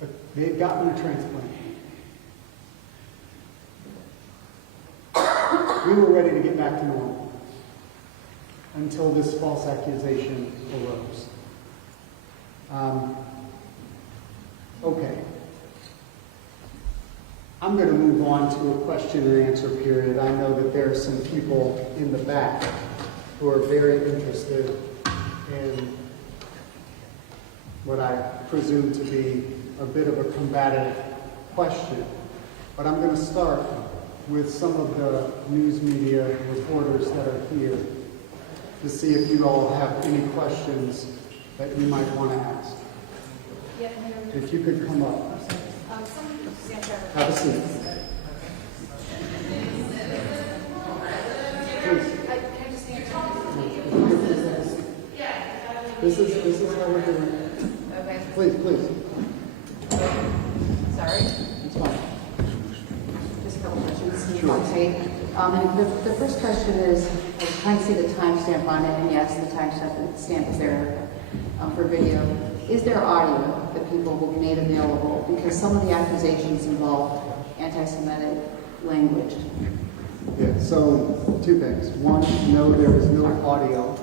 a transplant. We were ready to get back to normal until this false accusation arose. Okay. I'm going to move on to a question and answer period. I know that there are some people in the back who are very interested in what I presume to be a bit of a combative question. But I'm going to start with some of the news media reporters that are here to see if you all have any questions that you might want to ask. Yeah, If you could come up. Have a seat. Please. This is how we're doing. Okay. Please. Sorry. It's fine. Just a couple questions. Sure. Okay. The first question is, I was trying to see the timestamp on it, and yes, the timestamp is there for video. Is there audio that people will be made available? Because some of the accusations involve anti-Semitic language. Yeah, so two things. One, no, there is no audio.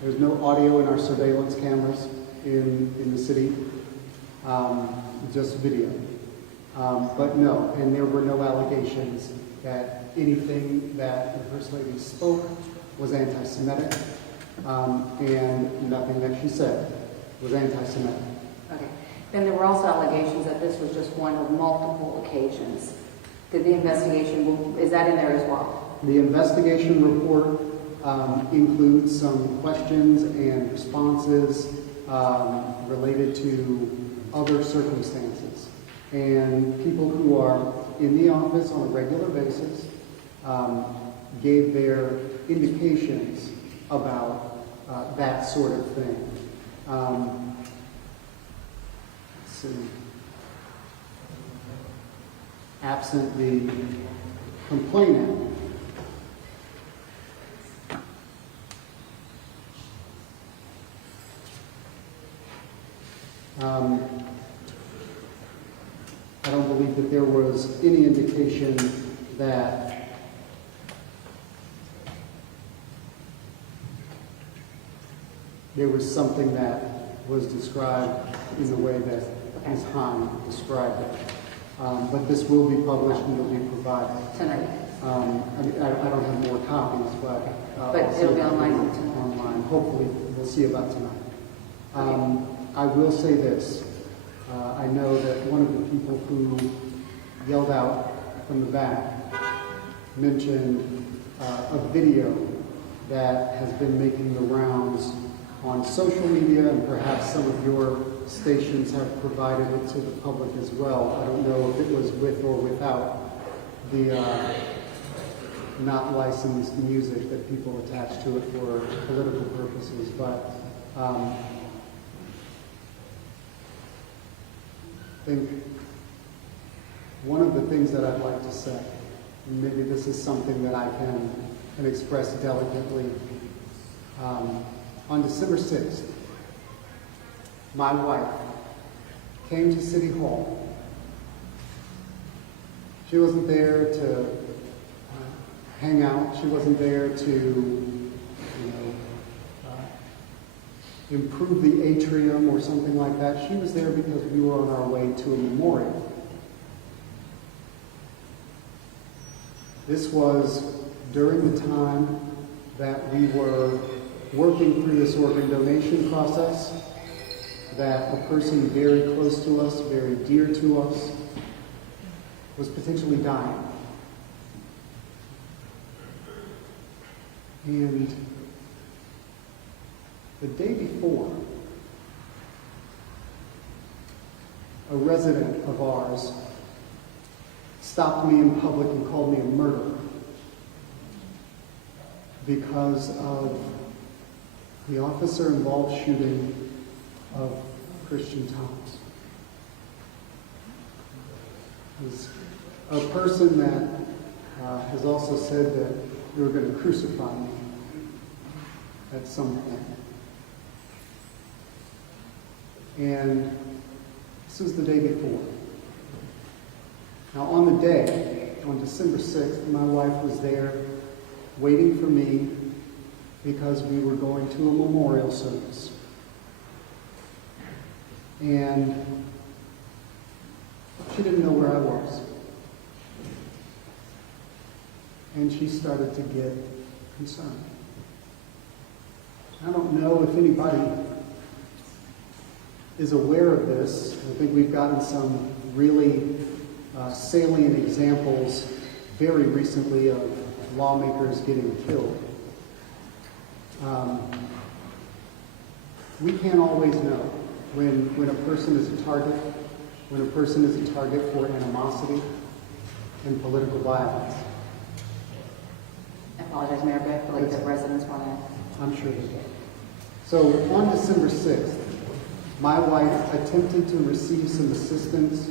There's no audio in our surveillance cameras in the city, just video. But no, and there were no allegations that anything that the First Lady spoke was anti-Semitic, and nothing that she said was anti-Semitic. Okay. Then there were also allegations that this was just one of multiple occasions. Did the investigation, is that in there as well? The investigation report includes some questions and responses related to other circumstances. And people who are in the office on a regular basis gave their indications about that sort of thing. Let's see. Absent the complainant, I don't believe that there was any indication that there was something that was described in the way that Ms. Hahn described it. But this will be published and will be provided. Tonight. I don't have more copies, but... But it'll be online tonight. Online. Hopefully, we'll see about tonight. I will say this. I know that one of the people who yelled out from the back mentioned a video that has been making the rounds on social media, and perhaps some of your stations have provided it to the public as well. I don't know if it was with or without the not licensed music that people attach to it for political purposes, but I think one of the things that I'd like to say, and maybe this is something that I can express delicately, on December 6th, my wife came to City Hall. She wasn't there to hang out. She wasn't there to, improve the atrium or something like that. She was there because we were on our way to a memorial. This was during the time that we were working through this organ donation process, that a person very close to us, very dear to us, was potentially dying. And the day before, a resident of ours stopped me in public and called me a murderer because of the officer-involved shooting of Christian Thomas. He's a person that has also said that they were going to crucify me at some point. And this was the day before. Now on the day, on December 6th, my wife was there waiting for me because we were going to a memorial service. And she didn't know where I was. And she started to get concerned. I don't know if anybody is aware of this. I think we've gotten some really salient examples very recently of lawmakers getting killed. We can't always know when a person is a target, when a person is a target for animosity and political violence. I apologize, Mayor, but I feel like the residents want to. I'm sure they do. So on December 6th, my wife attempted to receive some assistance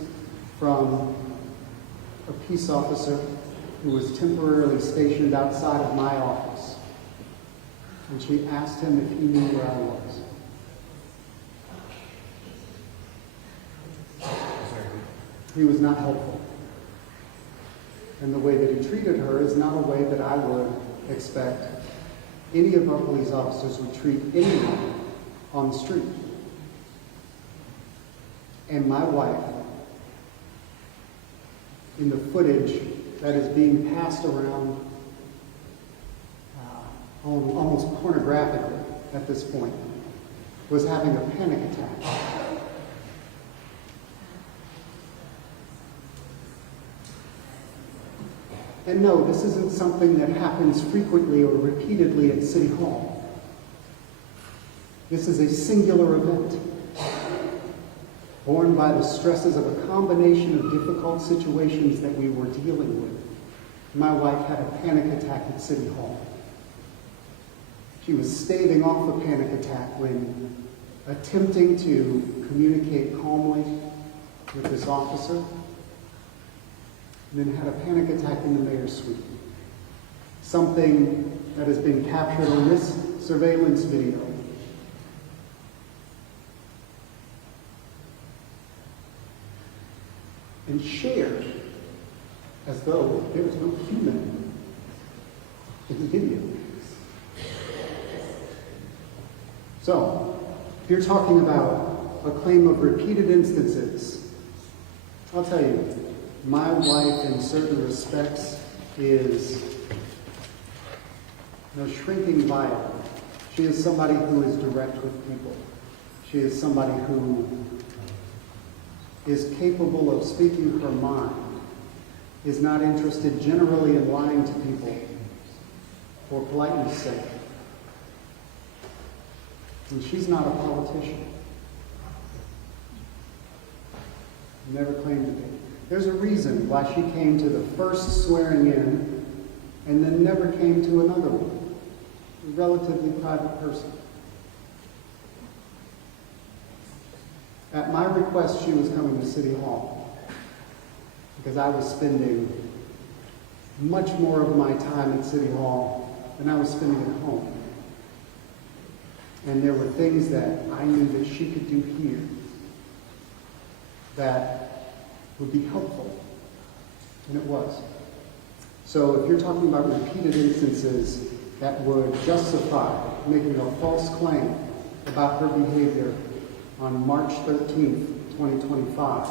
from a peace officer who was temporarily stationed outside of my office. And she asked him if he knew where I was. He was not helpful. And the way that he treated her is not a way that I would expect any of our police officers would treat anyone on the street. And my wife, in the footage that is being passed around almost pornographically at this point, was having a panic attack. And no, this isn't something that happens frequently or repeatedly at City Hall. This is a singular event, born by the stresses of a combination of difficult situations that we were dealing with. My wife had a panic attack at City Hall. She was staving off a panic attack when attempting to communicate calmly with this officer, and then had a panic attack in the mayor's suite. Something that has been captured on this surveillance video. And shared as though there was no human in the video. So, if you're talking about a claim of repeated instances, I'll tell you, my wife in certain respects is shrinking violent. She is somebody who is direct with people. She is somebody who is capable of speaking her mind, is not interested generally in lying to people for politeness sake. And she's not a politician. Never claimed to be. There's a reason why she came to the first swearing in and then never came to another one. A relatively private person. At my request, she was coming to City Hall because I was spending much more of my time at City Hall than I was spending at home. And there were things that I knew that she could do here that would be helpful. And it was. So if you're talking about repeated instances that would justify making a false claim about her behavior on March 13th, 2025,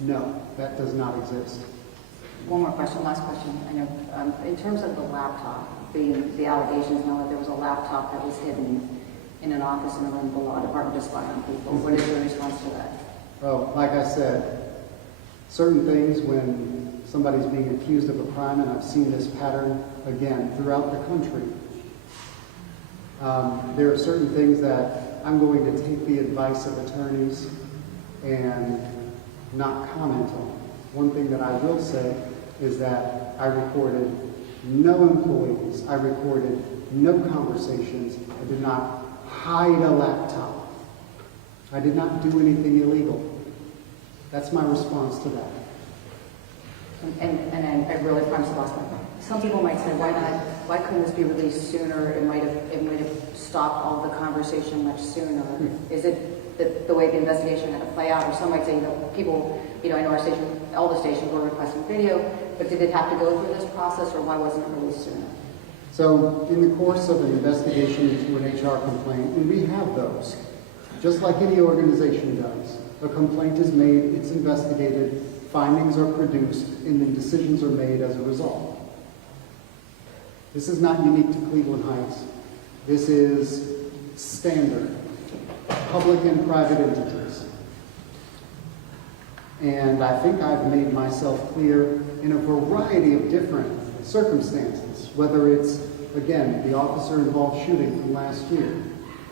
no, that does not exist. One more question, last question. I know, in terms of the laptop, the allegations know that there was a laptop that was hidden in an office in a room below a department to spy on people. What is your response to that? Well, like I said, certain things when somebody's being accused of a crime, and I've seen this pattern again throughout the country, there are certain things that I'm going to take the advice of attorneys and not comment on. One thing that I will say is that I recorded no employees, I recorded no conversations, I did not hide a laptop, I did not do anything illegal. That's my response to that. And I really promise the last one. Some people might say, why not? Why couldn't this be released sooner? It might have stopped all the conversation much sooner. Is it the way the investigation had to play out? Or some might say, people, I know our station, all the stations were requesting video, but did it have to go through this process, or why wasn't it released sooner? So, in the course of an investigation into an HR complaint, and we have those, just like any organization does, a complaint is made, it's investigated, findings are produced, and then decisions are made as a result. This is not unique to Cleveland Heights. This is standard, public and private entities. And I think I've made myself clear in a variety of different circumstances, whether it's, again, the officer-involved shooting from last year,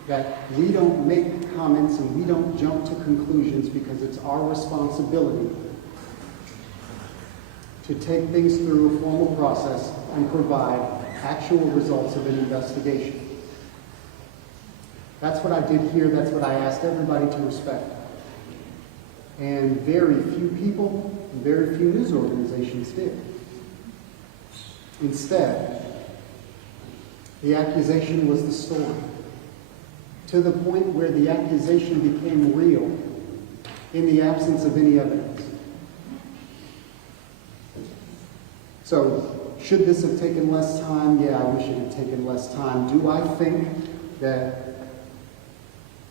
that we don't make comments and we don't jump to conclusions because it's our responsibility to take things through a formal process and provide actual results of an investigation. That's what I did here. That's what I asked everybody to respect. And very few people, very few news organizations did. Instead, the accusation was the story, to the point where the accusation became real in the absence of any evidence. So, should this have taken less time? Yeah, I wish it had taken less time. Do I think that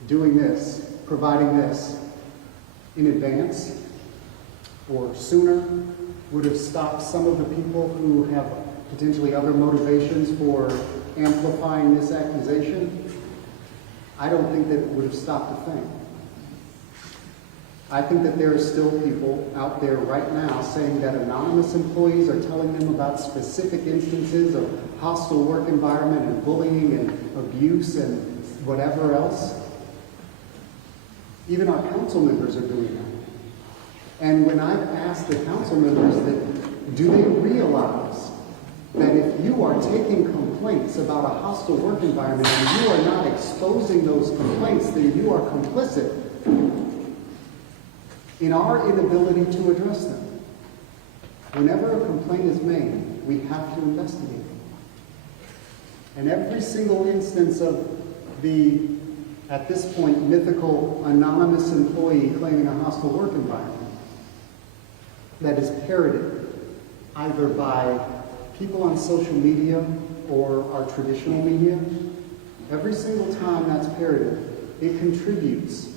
doing this, providing this in advance or sooner would have stopped some of the people who have potentially other motivations for amplifying this accusation? I don't think that it would have stopped a thing. I think that there are still people out there right now saying that anonymous employees are telling them about specific instances of hostile work environment and bullying and abuse and whatever else. Even our council members are doing that. And when I've asked the council members that, do they realize that if you are taking complaints about a hostile work environment and you are not exposing those complaints, then you are complicit in our inability to address them. Whenever a complaint is made, we have to investigate it. And every single instance of the, at this point, mythical anonymous employee claiming a hostile work environment that is parroted either by people on social media or our traditional media, every single time that's parroted, it contributes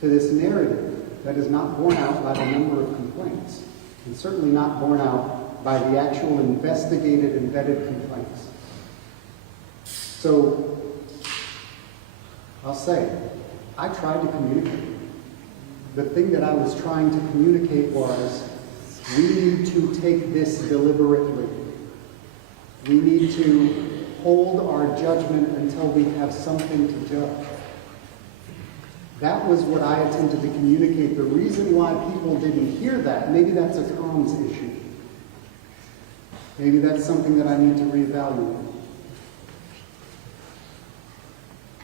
to this narrative that is not borne out by the number of complaints, and certainly not borne out by the actual investigated and vetted complaints. So, I'll say, I tried to communicate. The thing that I was trying to communicate was, we need to take this deliberately. We need to hold our judgment until we have something to judge. That was what I attempted to communicate. The reason why people didn't hear that, maybe that's a comms issue. Maybe that's something that I need to reevaluate.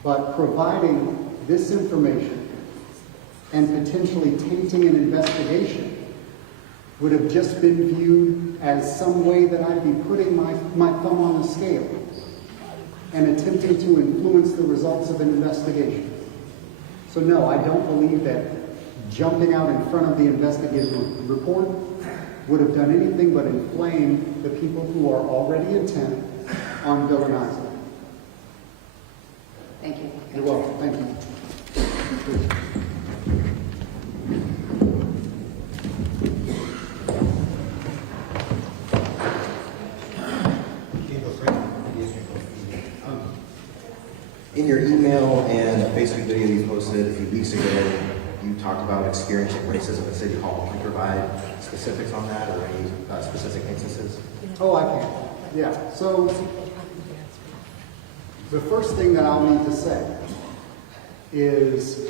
But providing this information and potentially tainting an investigation would have just been viewed as some way that I'd be putting my thumb on the scale and attempting to influence the results of an investigation. So no, I don't believe that jumping out in front of the investigative report would have done anything but inflame the people who are already intent on villainizing. Thank you. You're welcome. Thank you. In your email and a Facebook video you posted a few weeks ago, you talked about experiencing racism at City Hall. Can you provide specifics on that or any specific instances? Oh, I can. Yeah. So, the first thing that I'll need to say is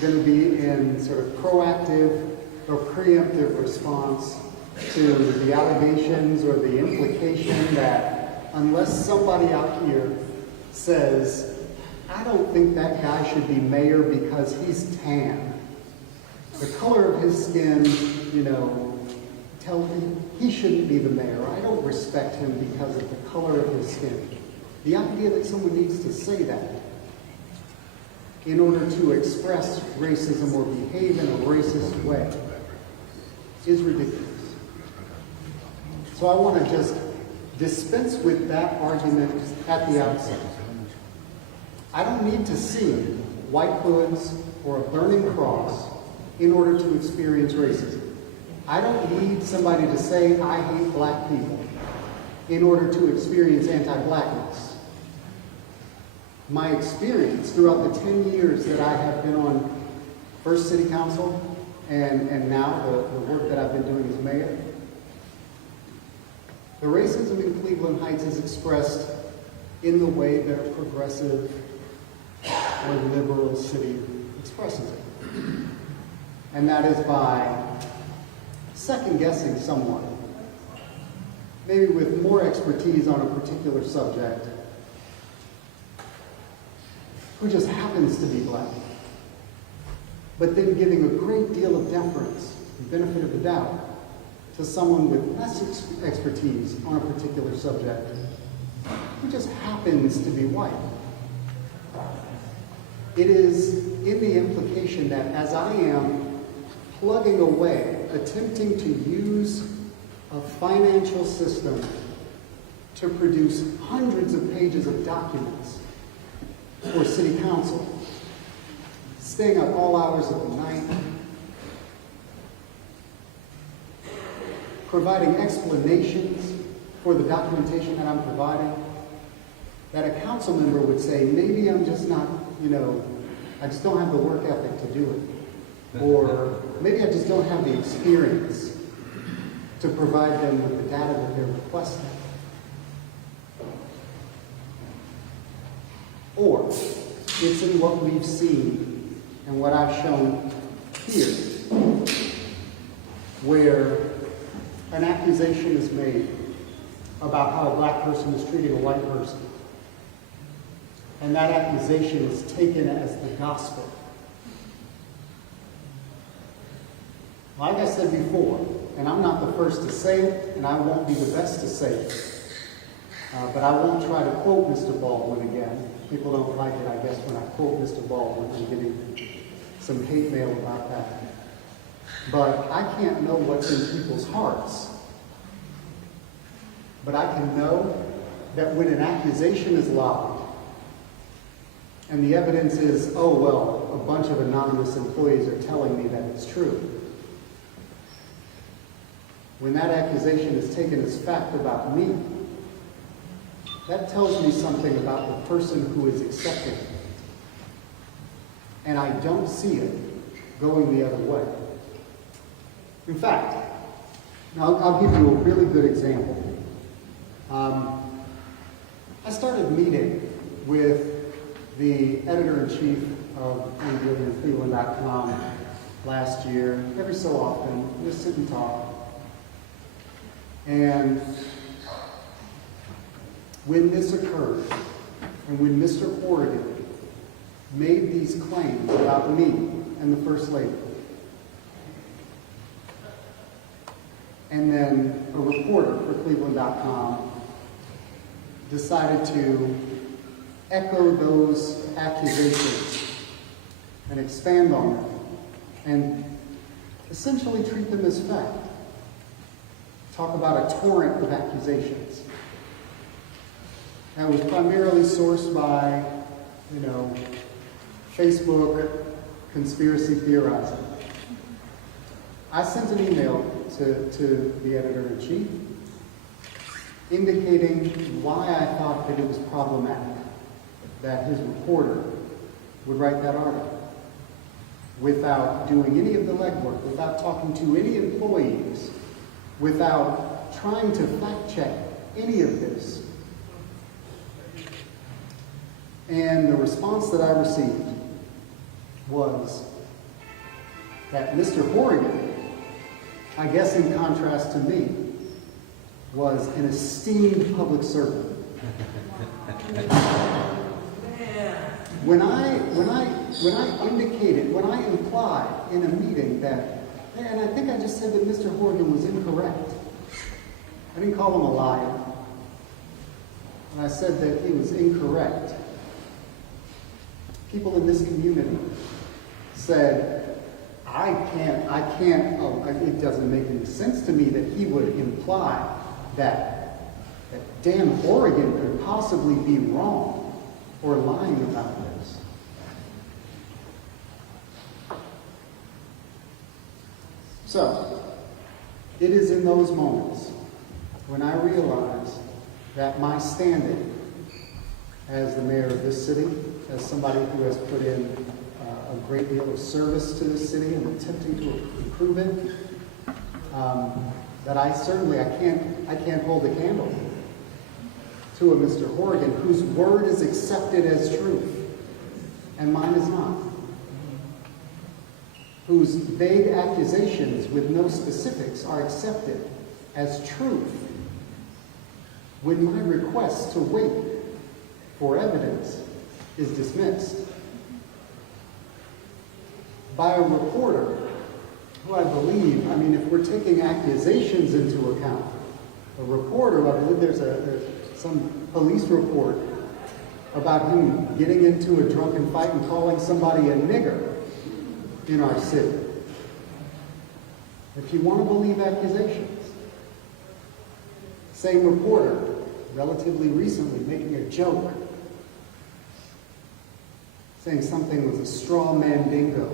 going to be in sort of proactive or preemptive response to the allegations or the implication that unless somebody out here says, I don't think that guy should be mayor because he's tan. The color of his skin, tell me he shouldn't be the mayor. I don't respect him because of the color of his skin. The idea that someone needs to say that in order to express racism or behave in a racist way is ridiculous. So I want to just dispense with that argument at the outset. I don't need to see white hoods or a burning cross in order to experience racism. I don't need somebody to say, I hate black people in order to experience anti-blackness. My experience throughout the 10 years that I have been on First City Council and now the work that I've been doing as mayor, the racism in Cleveland Heights is expressed in the way that a progressive or liberal city expresses it. And that is by second-guessing someone, maybe with more expertise on a particular subject, who just happens to be black, but then giving a great deal of deference and benefit of the doubt to someone with less expertise on a particular subject, who just happens to be white. It is in the implication that as I am plugging away, attempting to use a financial system to produce hundreds of pages of documents for city council, staying up all hours of the night, providing explanations for the documentation that I'm providing, that a council member would say, maybe I'm just not, I just don't have the work ethic to do it. Or maybe I just don't have the experience to provide them with the data that they're requesting. Or it's in what we've seen and what I've shown here, where an accusation is made about how a black person is treating a white person. And that accusation is taken as the gospel. Like I said before, and I'm not the first to say it, and I won't be the best to say it, but I won't try to quote Mr. Baldwin again. People don't like it, I guess, when I quote Mr. Baldwin. I'm getting some hate mail about that. But I can't know what's in people's hearts. But I can know that when an accusation is lodged, and the evidence is, oh, well, a bunch of anonymous employees are telling me that it's true. When that accusation is taken as fact about me, that tells me something about the person who is accepting it. And I don't see it going the other way. In fact, I'll give you a really good example. I started meeting with the editor-in-chief of Cleveland.com last year. Every so often, we just sit and talk. And when this occurred, and when Mr. Horrigan made these claims about me and the First Lady, and then a reporter for Cleveland.com decided to echo those accusations and expand on them and essentially treat them as fact. Talk about a torrent of accusations. That was primarily sourced by, Facebook conspiracy theorizing. I sent an email to the editor-in-chief indicating why I thought that it was problematic that his reporter would write that article without doing any of the legwork, without talking to any employees, without trying to fact-check any of this. And the response that I received was that Mr. Horrigan I guess in contrast to me, was an esteemed public servant. When I implied in a meeting that, and I think I just said that Mr. Horgan was incorrect. I didn't call him a liar. And I said that he was incorrect. People in this community said, it doesn't make any sense to me that he would imply that Dan Horgan could possibly be wrong or lying about this. So, it is in those moments when I realize that my standing as the mayor of this city, as somebody who has put in a great deal of service to the city and attempting to improve it, that I can't hold a candle to a Mr. Horgan whose word is accepted as truth, and mine is not. Whose vague accusations with no specifics are accepted as truth, when my request to wait for evidence is dismissed by a reporter who I believe, if we're taking accusations into account, a reporter, I believe there's some police report about him getting into a drunken fight and calling somebody a nigger in our city. If you want to believe accusations, same reporter, relatively recently, making a joke, saying something was a straw man dingo.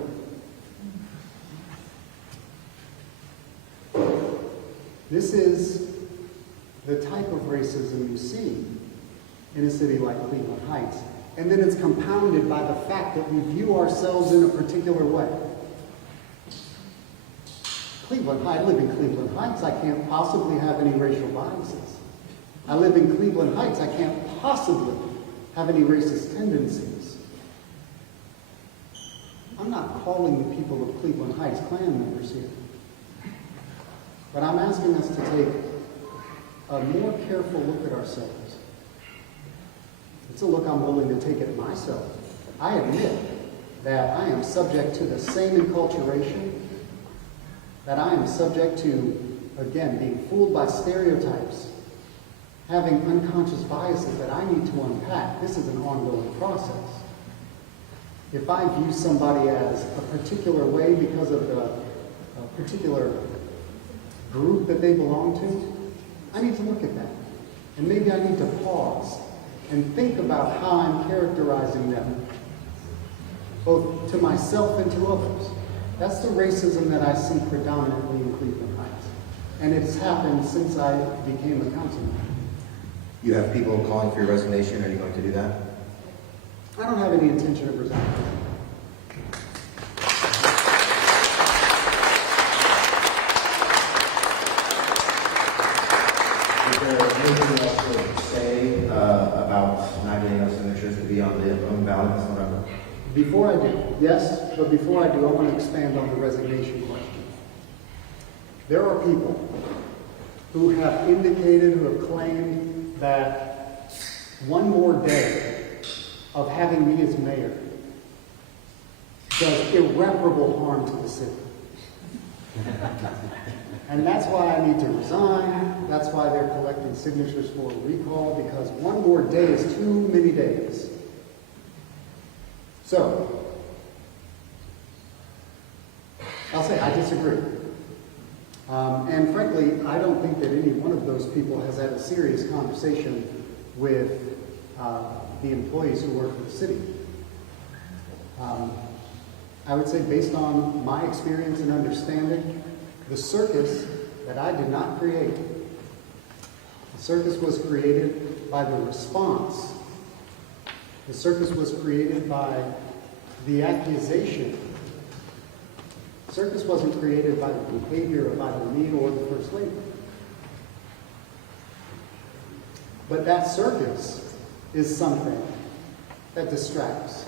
This is the type of racism you see in a city like Cleveland Heights. And then it's compounded by the fact that we view ourselves in a particular way. I live in Cleveland Heights. I can't possibly have any racial biases. I live in Cleveland Heights. I can't possibly have any racist tendencies. I'm not calling the people of Cleveland Heights Klan members here. But I'm asking us to take a more careful look at ourselves. It's a look I'm willing to take at myself. I admit that I am subject to the same enculturation, that I am subject to, again, being fooled by stereotypes, having unconscious biases that I need to unpack. This is an ongoing process. If I view somebody as a particular way because of the particular group that they belong to, I need to look at that. And maybe I need to pause and think about how I'm characterizing them, both to myself and to others. That's the racism that I see predominantly in Cleveland Heights. And it's happened since I became a councilman. You have people calling for your resignation. Are you going to do that? I don't have any intention of resigning. Is there anything else to say about not getting enough signatures to be on the own ballot this November? Before I do, yes, but before I do, I want to expand on the resignation question. There are people who have indicated, who have claimed that one more day of having me as mayor does irreparable harm to the city. And that's why I need to resign. That's why they're collecting signatures for a recall, because one more day is too many days. So, I'll say I disagree. And frankly, I don't think that any one of those people has had a serious conversation with the employees who work for the city. I would say, based on my experience and understanding, the circus that I did not create, the circus was created by the response. The circus was created by the accusation. The circus wasn't created by the behavior of either me or the First Lady. But that circus is something that distracts.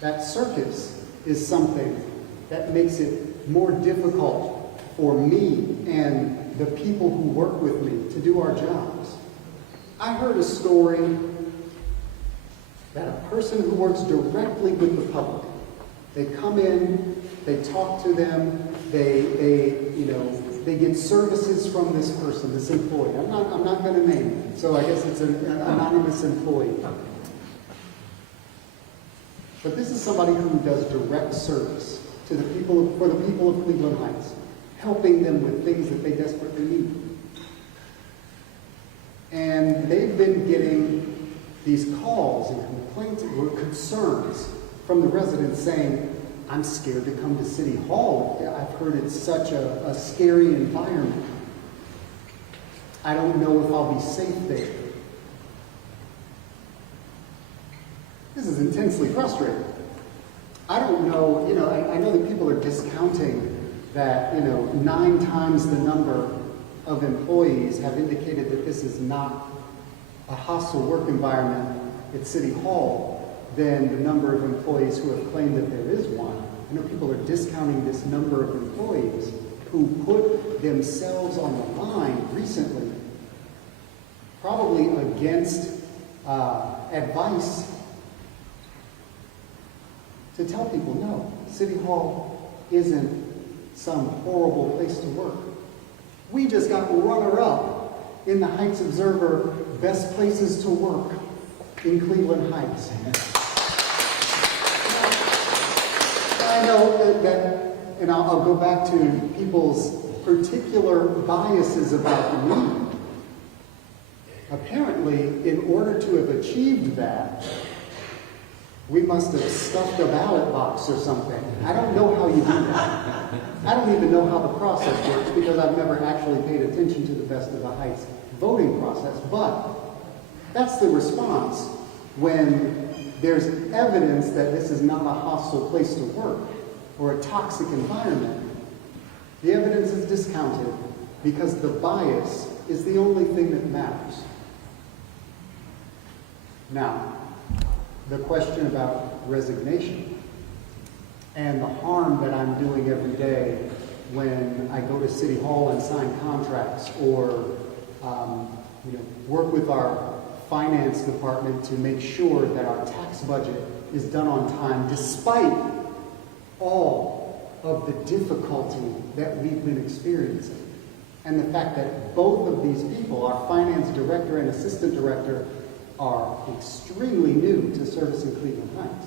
That circus is something that makes it more difficult for me and the people who work with me to do our jobs. I heard a story that a person who works directly with the public, they come in, they talk to them, they get services from this person, this employee. I'm not going to name it, so I guess it's an anonymous employee. But this is somebody who does direct service to the people, for the people of Cleveland Heights, helping them with things that they desperately need. And they've been getting these calls and complaints or concerns from the residents saying, I'm scared to come to City Hall. I've heard it's such a scary environment. I don't know if I'll be safe there. This is intensely frustrating. I don't know, I know that people are discounting that, 9 times the number of employees have indicated that this is not a hostile work environment at City Hall than the number of employees who have claimed that there is one. I know people are discounting this number of employees who put themselves on the line recently, probably against advice to tell people, no, City Hall isn't some horrible place to work. We just got runner-up in the Heights Observer Best Places to Work in Cleveland Heights. I know that, and I'll go back to people's particular biases about the media. Apparently, in order to have achieved that, we must have stuffed a ballot box or something. I don't know how you do that. I don't even know how the process works because I've never actually paid attention to the Best of the Heights voting process. But that's the response when there's evidence that this is not a hostile place to work or a toxic environment. The evidence is discounted because the bias is the only thing that matters. Now, the question about resignation and the harm that I'm doing every day when I go to City Hall and sign contracts or work with our finance department to make sure that our tax budget is done on time despite all of the difficulty that we've been experiencing. And the fact that both of these people, our finance director and assistant director, are extremely new to servicing Cleveland Heights.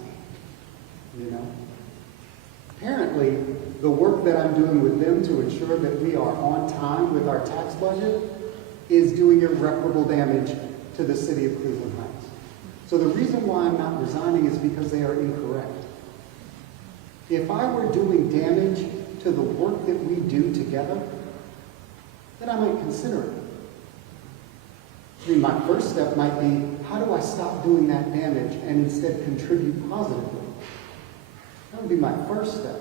Apparently, the work that I'm doing with them to ensure that we are on time with our tax budget is doing irreparable damage to the city of Cleveland Heights. So the reason why I'm not resigning is because they are incorrect. If I were doing damage to the work that we do together, then I might consider it. My first step might be, how do I stop doing that damage and instead contribute positively? That would be my first step.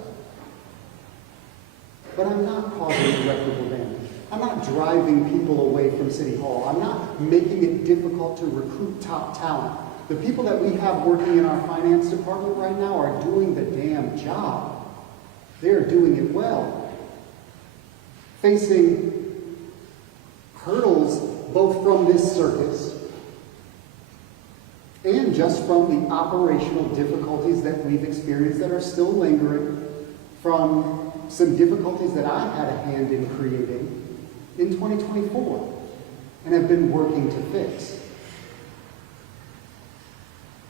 But I'm not causing irreparable damage. I'm not driving people away from City Hall. I'm not making it difficult to recruit top talent. The people that we have working in our finance department right now are doing the damn job. They're doing it well. Facing hurdles both from this circus and just from the operational difficulties that we've experienced that are still lingering from some difficulties that I had a hand in creating in 2024 and have been working to fix.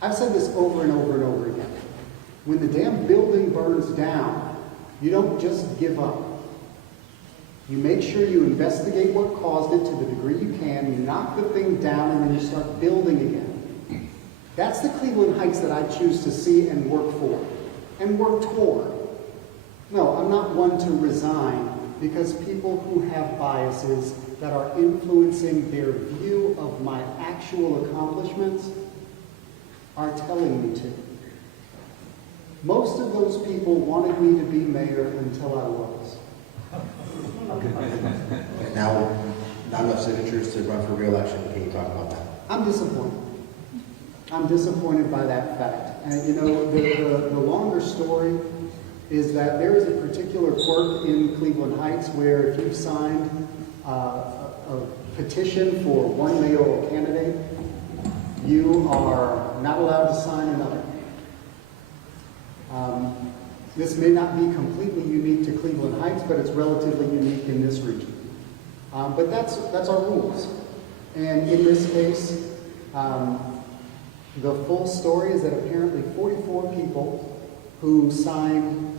I've said this over and over and over again. When the damn building burns down, you don't just give up. You make sure you investigate what caused it to the degree you can, you knock the thing down, and then you start building again. That's the Cleveland Heights that I choose to see and work for, and work toward. No, I'm not one to resign because people who have biases that are influencing their view of my actual accomplishments are telling me to. Most of those people wanted me to be mayor until I was. Now, not enough signatures to run for re-election. Can you talk about that? I'm disappointed. I'm disappointed by that fact. And the longer story is that there is a particular quirk in Cleveland Heights where if you've signed a petition for one mayoral candidate, you are not allowed to sign another. This may not be completely unique to Cleveland Heights, but it's relatively unique in this region. But that's our rules. And in this case, the full story is that apparently 44 people who signed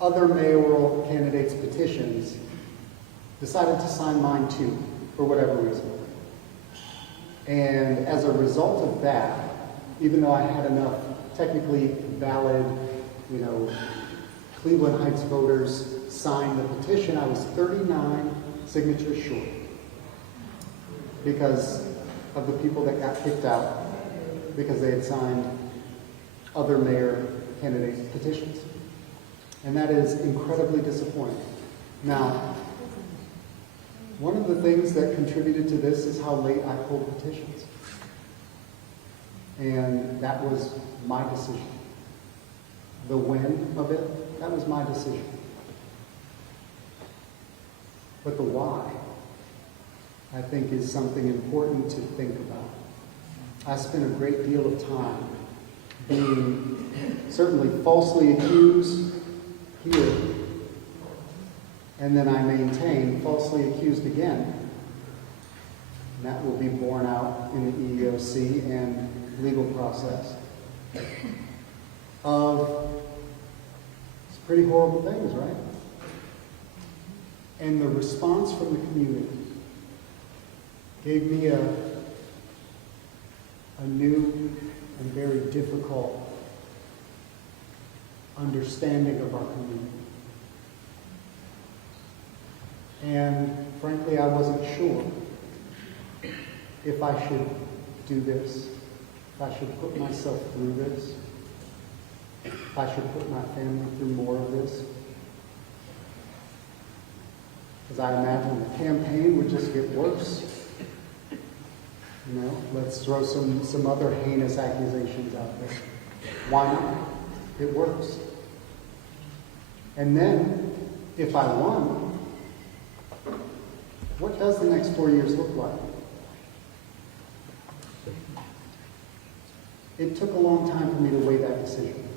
other mayoral candidates' petitions decided to sign mine too, for whatever reason. And as a result of that, even though I had enough technically valid, Cleveland Heights voters sign the petition, I was 39 signatures short because of the people that got kicked out because they had signed other mayor candidate petitions. And that is incredibly disappointing. Now, one of the things that contributed to this is how late I pulled petitions. And that was my decision. The when of it, that was my decision. But the why, I think, is something important to think about. I spent a great deal of time being certainly falsely accused here, and then I maintain falsely accused again. And that will be borne out in the EEOC and legal process of some pretty horrible things, right? And the response from the community gave me a new and very difficult understanding of our community. And frankly, I wasn't sure if I should do this, if I should put myself through this, if I should put my family through more of this. Because I imagine the campaign would just get worse. Let's throw some other heinous accusations out there. Why not? It works. And then, if I won, what does the next 4 years look like? It took a long time for me to weigh that decision.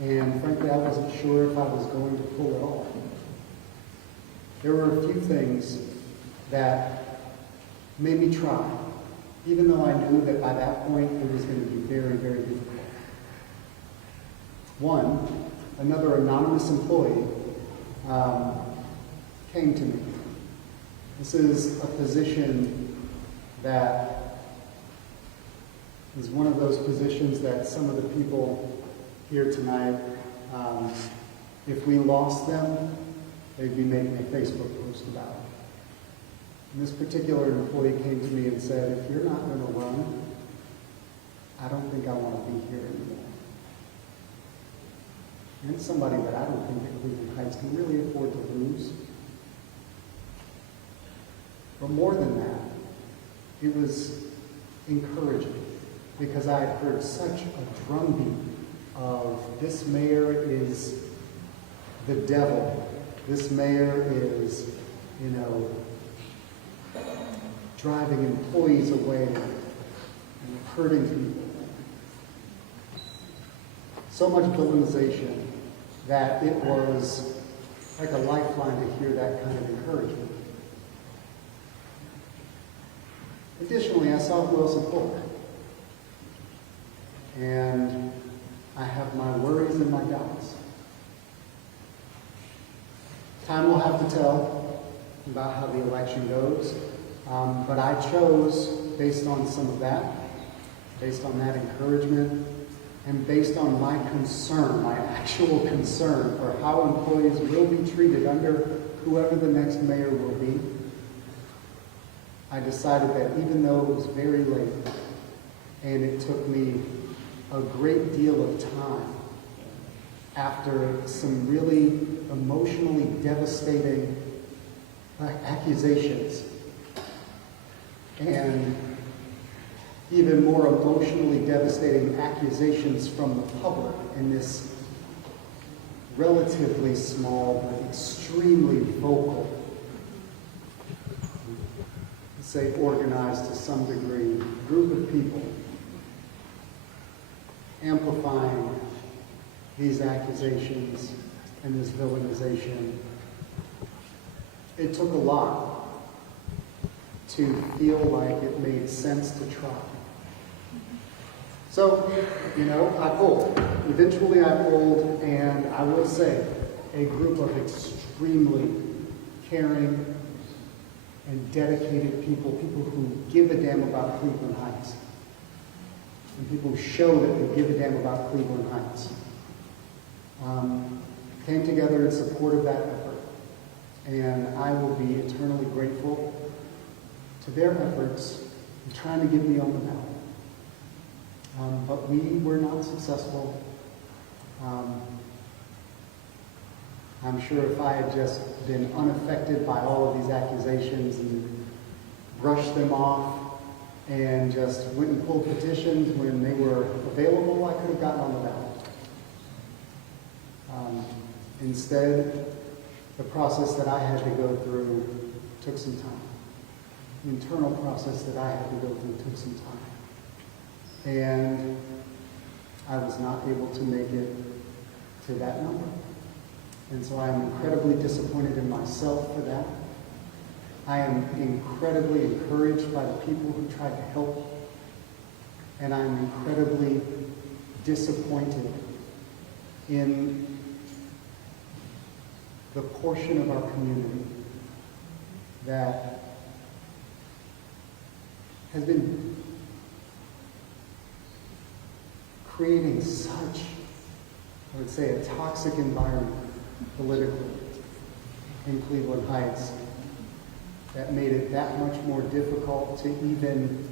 And frankly, I wasn't sure if I was going to pull it off. There were a few things that made me try, even though I knew that by that point it was going to be very, very difficult. One, another anonymous employee came to me. This is a position that is one of those positions that some of the people here tonight, if we lost them, they'd be making a Facebook post about it. And this particular employee came to me and said, if you're not going to run, I don't think I want to be here anymore. And it's somebody that I don't think that Cleveland Heights can really afford to lose. But more than that, it was encouraging because I had heard such a drumbeat of this mayor is the devil. This mayor is, driving employees away and hurting people. So much villainization that it was like a lifeline to hear that kind of encouragement. Additionally, I saw who else support. And I have my worries and my doubts. Time will have to tell about how the election goes. But I chose, based on some of that, based on that encouragement, and based on my concern, my actual concern for how employees will be treated under whoever the next mayor will be, I decided that even though it was very late, and it took me a great deal of time after some really emotionally devastating accusations, and even more emotionally devastating accusations from the public in this relatively small but extremely vocal, say organized to some degree, group of people amplifying these accusations and this villainization. It took a lot to feel like it made sense to try. So, I pulled. Eventually I pulled, and I will say, a group of extremely caring and dedicated people who give a damn about Cleveland Heights. And people who show that they give a damn about Cleveland Heights. Came together in support of that effort. And I will be eternally grateful to their efforts in trying to get me on the ballot. But we were not successful. I'm sure if I had just been unaffected by all of these accusations and brushed them off and just went and pulled petitions when they were available, I could have gotten on the ballot. Instead, the process that I had to go through took some time. The internal process that I had to go through took some time. And I was not able to make it to that number. And so I am incredibly disappointed in myself for that. I am incredibly encouraged by the people who tried to help. And I'm incredibly disappointed in the portion of our community that has been creating such, I would say, a toxic environment politically in Cleveland Heights that made it that much more difficult to even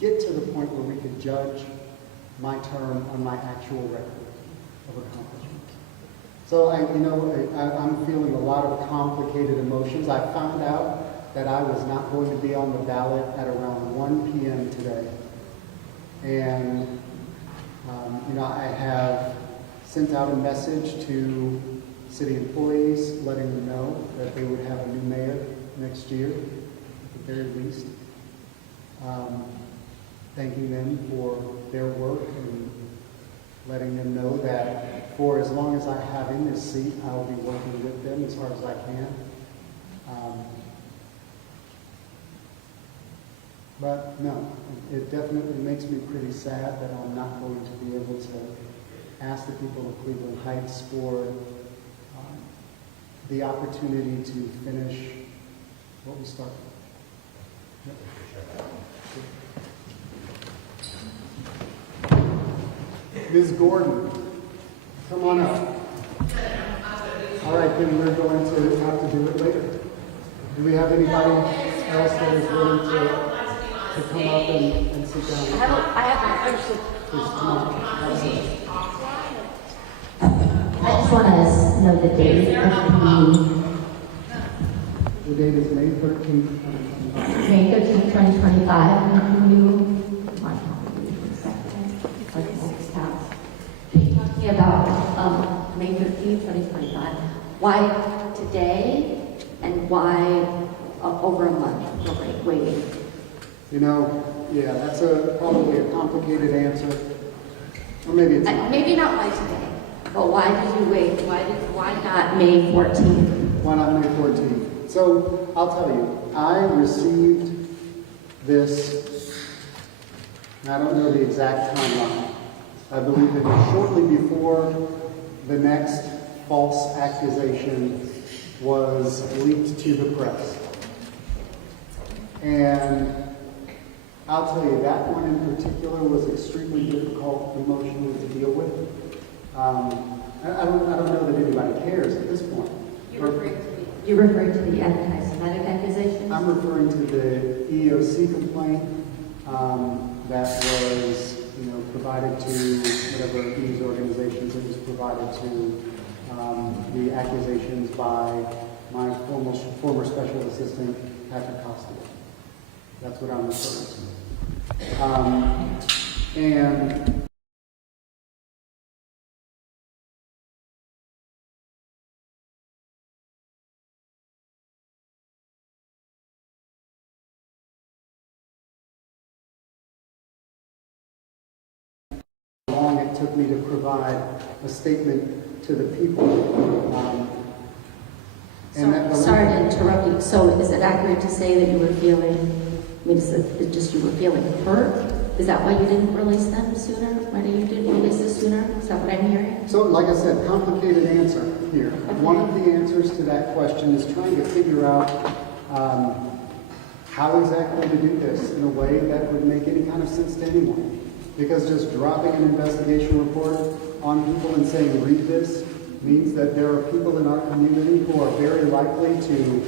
get to the point where we could judge my term on my actual record of accomplishments. So I'm feeling a lot of complicated emotions. I found out that I was not going to be on the ballot at around 1 p.m. today. And, I have sent out a message to city employees letting them know that they would have a new mayor next year, at the very least. Thanking them for their work and letting them know that for as long as I have in this seat, I will be working with them as hard as I can. But no, it definitely makes me pretty sad that I'm not going to be able to ask the people of Cleveland Heights for the opportunity to finish what we started. Yep. Ms. Gordon, come on up. All right, then we're going to have to do it later. Do we have anybody else that is willing to come up and sit down? I have a Please come on. Have a seat. I just want to know the date of The date is May 13th. May 13th, 2025. And you, my talking about May 13th, 2025. Why today and why over a month? Waiting. That's probably a complicated answer. Or maybe it's not. Maybe not why today, but why did you wait? Why not May 14th? Why not May 14th? So I'll tell you, I received this, and I don't know the exact timeline. I believe it was shortly before the next false accusation was leaked to the press. And I'll tell you, that one in particular was extremely difficult emotionally to deal with. I don't know that anybody cares at this point. You're referring to the anti-Semitic accusations? I'm referring to the EEOC complaint that was, provided to whatever news organizations it was provided to, the accusations by my former special assistant, Patrick Costello. That's what I'm referring to. And long it took me to provide a statement to the people. Sorry to interrupt you. So is it accurate to say that you were feeling, I mean, it's just you were feeling hurt? Is that why you didn't release them sooner? Why you didn't release this sooner? Is that what I'm hearing? So, like I said, complicated answer here. Okay. One of the answers to that question is trying to figure out how exactly to do this in a way that would make any kind of sense to anyone. Because just dropping an investigation report on people and saying, read this, means that there are people in our community who are very likely to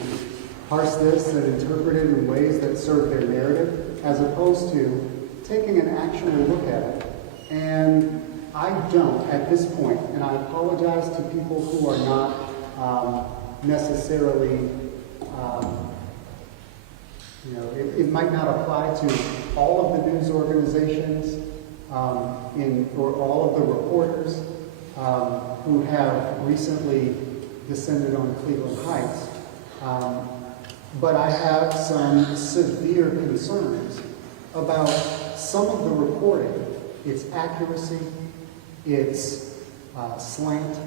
parse this and interpret it in ways that serve their narrative, as opposed to taking an actual look at it. And I don't at this point, and I apologize to people who are not necessarily, it might not apply to all of the news organizations or all of the reporters who have recently descended on Cleveland Heights. But I have some severe concerns about some of the reporting, its accuracy, its slant,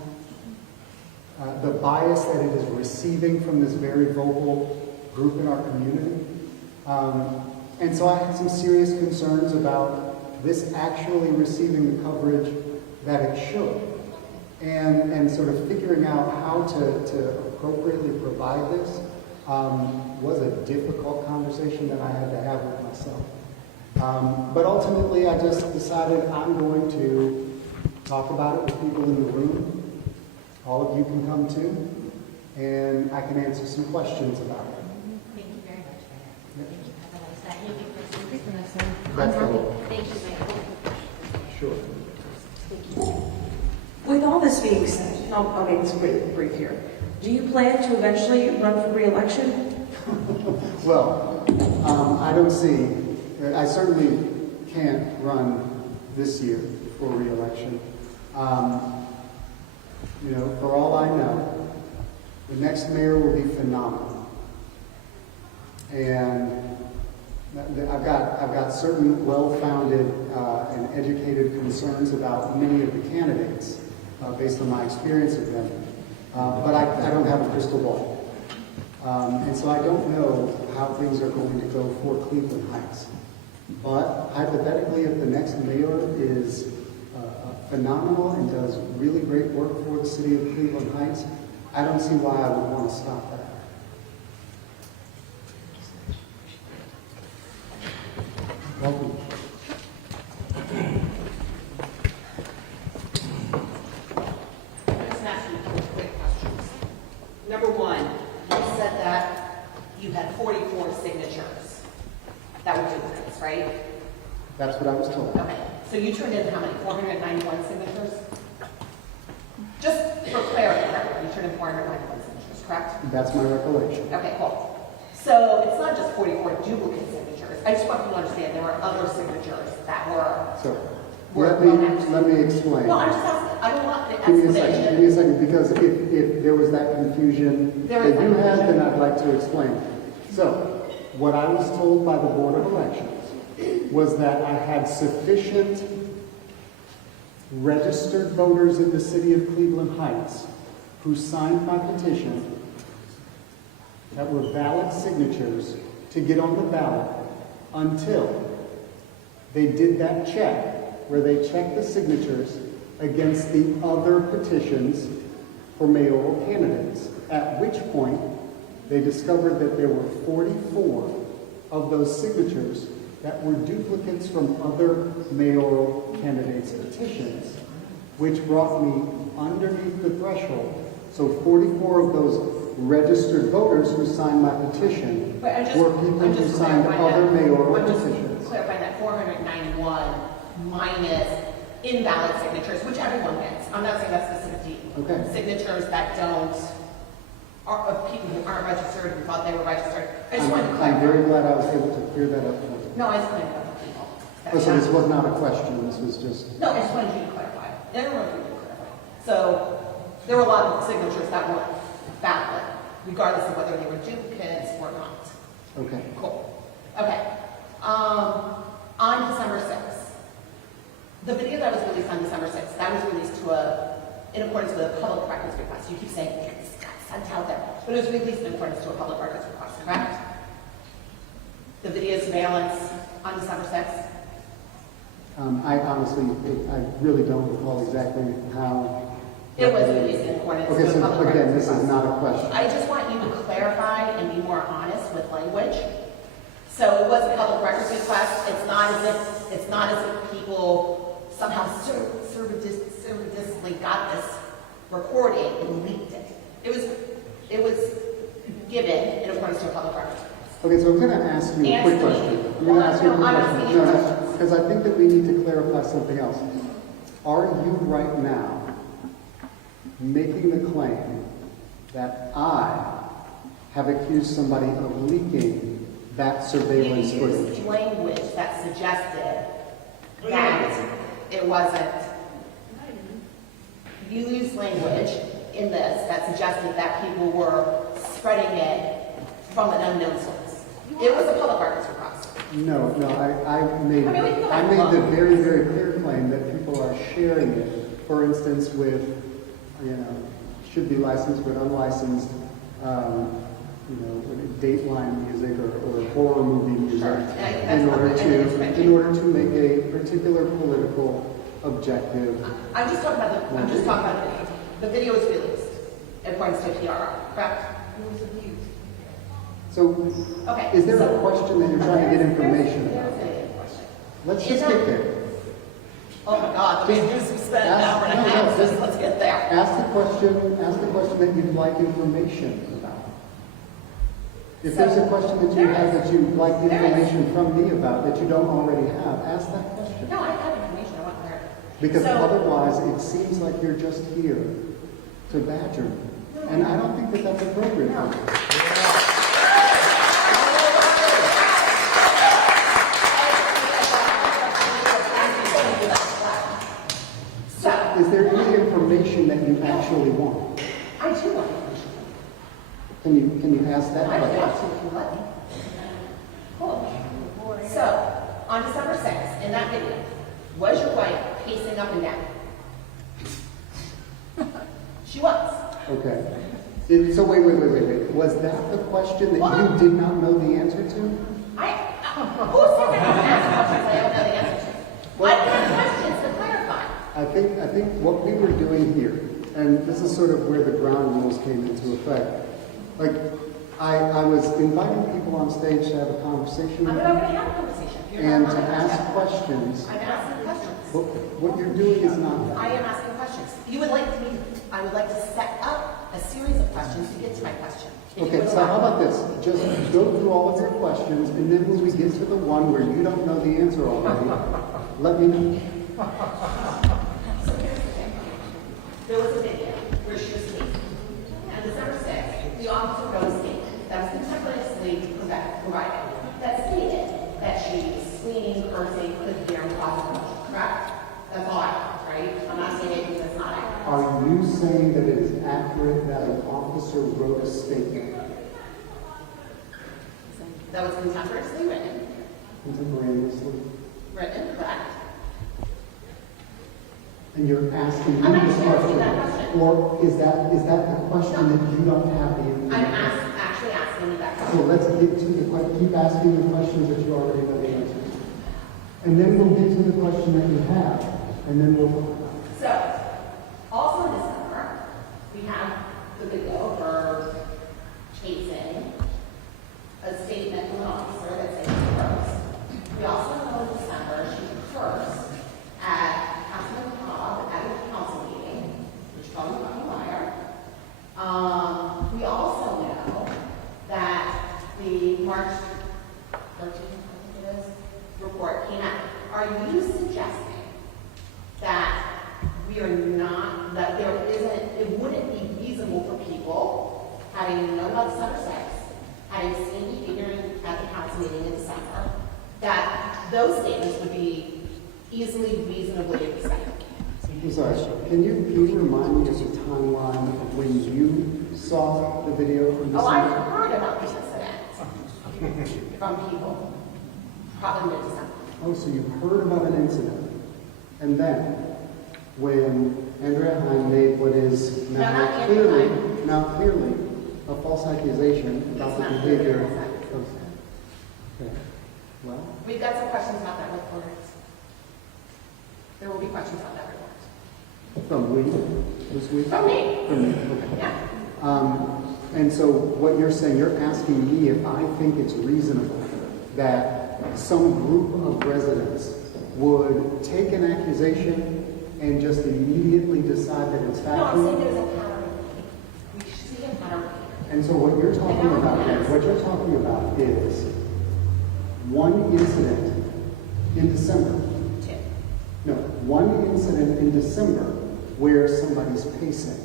the bias that it is receiving from this very vocal group in our community. And so I had some serious concerns about this actually receiving the coverage that it should. And sort of figuring out how to appropriately provide this was a difficult conversation that I had to have with myself. But ultimately, I just decided I'm going to talk about it with people in the room. All of you can come too, and I can answer some questions about it. Thank you very much for that. Thank you. Have a nice day. Thank you, Kristen. That's all. Thank you, Mary. Sure. With all this being said, and I'll make this brief here, do you plan to eventually run for re-election? Well, I certainly can't run this year for re-election. For all I know, the next mayor will be phenomenal. And I've got certain well-founded and educated concerns about many of the candidates based on my experience with them. But I don't have a crystal ball. And so I don't know how things are going to go for Cleveland Heights. But hypothetically, if the next mayor is phenomenal and does really great work for the city of Cleveland Heights, I don't see why I would want to stop that. Welcome. Let's ask you two quick questions. Number one, you said that you had 44 signatures that were duplicates, right? That's what I was told. Okay, so you turned in how many? 491 signatures? Just for clarity, you turned in 491 signatures, correct? That's my recollection. Okay, cool. So it's not just 44 duplicate signatures. I just want people to understand there were other signatures that were. So Were let me explain. No, I'm just asking. I don't want the Give me a explanation. second, because if there was that confusion There that is you that had, confusion. then I'd like to explain. So, what I was told by the Board of Elections was that I had sufficient registered voters in the city of Cleveland Heights who signed my petition that were valid signatures to get on the ballot until they did that check where they checked the signatures against the other petitions for mayoral candidates, at which point they discovered that there were 44 of those signatures that were duplicates from other mayoral candidates' petitions, which brought me underneath the threshold. So 44 of those registered voters who signed my petition But were people who signed other mayoral petitions. Clarifying that 491 minus invalid signatures, which everyone gets. I'm not saying that's specific to you. Okay. Signatures that are of people who aren't registered, who thought they were registered. I just wanted to I'm clarify. very glad I was able to clear that up for you. No, I just wanted to know for people. Oh, so this was not a question, this was just, No, I just wanted you to clarify. Everyone wanted you to clarify. So there were a lot of signatures that weren't valid, regardless of whether they were duplicates or not. okay. Cool. Okay. On December 6th, The video that was released on December 6th, that was released in accordance with a public records request. You keep saying, this got sent out there, but it was released in accordance to a public records request, correct? The video surveillance on December 6th? I honestly, I really don't recall exactly how. It was released in accordance Okay, to a so public again, records this is request. not a question. I just want you to clarify and be more honest with language. So it was a public records request. It's not as if people somehow surreptitiously got this recording and leaked it. It was given in accordance to a public records request. Okay, so I'm going to ask you a quick Answer me. question. I'm going to ask you a quick I'm question. asking you No, questions. because I think that we need to clarify something else. Are you right now making the claim that I have accused somebody of leaking that surveillance You footage? used language that suggested that it wasn't. You used language in this that suggested that people were spreading it from an unknown source. It was a public records request. No, I made I mean, we can go back and the look. very, very clear claim that people are sharing it, for instance, with, should be licensed but unlicensed, Dateline music or horror movie music Sure. And in that's order fine. And it's to mentioned. make a particular political objective. I'm just talking about the video. The video was released according to PRR, correct? So, Okay. is there so- a question that you're trying to get information about? There's a question. Let's Is just there- get there. Oh my God, we spent an hour and a half, just let's get there. Ask the question that you'd like information about. If there's a question that you have that you'd like information from me about that you don't already have, ask that question. No, I have information, I want clarity. Because So- otherwise, it seems like you're just here to badger me. And I don't think that that's appropriate. No. So, Is there any information that you actually want? I do want information. Can you ask that I would question? love to if you let me. Cool. So, on December 6th, in that video, was your wife pacing up and down? She was. Okay. So wait. Was that the question that you did not know the answer to? Who said that I can ask questions I don't know the answer to? I have questions to clarify. I think what we were doing here, and this is sort of where the ground rules came into effect. Like, I was inviting people on stage to have a conversation I'm with not them going to have a conversation. You're and not to allowed ask have- questions. I'm asking questions. But what you're doing is not that. I am asking questions. I would like to set up a series of questions to get to my question. If you Okay, would so how allow me. about this? Just go through all of your questions, and then when we get to the one where you don't know the answer already, let me know. So here's the thing. There was a video where she was speaking. And December 6th, the officer wrote a statement that was contemporaneously provided that stated that she was screaming, cursing, couldn't hear, and causing commotion, correct? That's all I have, right? I'm not saying anything that's not accurate. Are you saying that it is accurate that an officer wrote a statement That was contemporaneously contemporaneously? written, correct? And you're asking me I'm not this asking that question. Or is that the question that you don't have the I'm information? actually asking you that So question. let's get to the question, keep asking the questions that you already know the answer to. And then we'll get to the question that you have, and then we'll, So, also in December, we have the video of her chasing a statement from an officer that said she cursed. We also know in December she cursed at Councilman Cobb at a council meeting, which called him a fucking liar. We also know that the March 13th, I think it is, report came out. Are you suggesting that we are not, that there isn't, it wouldn't be reasonable for people, having known about December 6th, having seen behavior at the council meeting in December, that those statements would be easily, reasonably expected? I'm sorry, can you remind me of the timeline of when you saw the video from Oh, I've December? heard about this incident from people, probably mid-December. Oh, so you heard about an incident. And then, when Andrea Heim made what is No, not now Andrea clearly a false accusation about the It's not behavior clearly a of... false Okay, well, We've got some questions about that report. There will be questions about that report. from we, was we? From me. From me, okay. Yeah. And so what you're saying, you're asking me if I think it's reasonable that some group of residents would take an accusation and just immediately decide that it's No, I'm saying factual? there's a pattern. We see a pattern. And so what you're talking about is one incident in December. Two. No, one incident in December where somebody's pacing,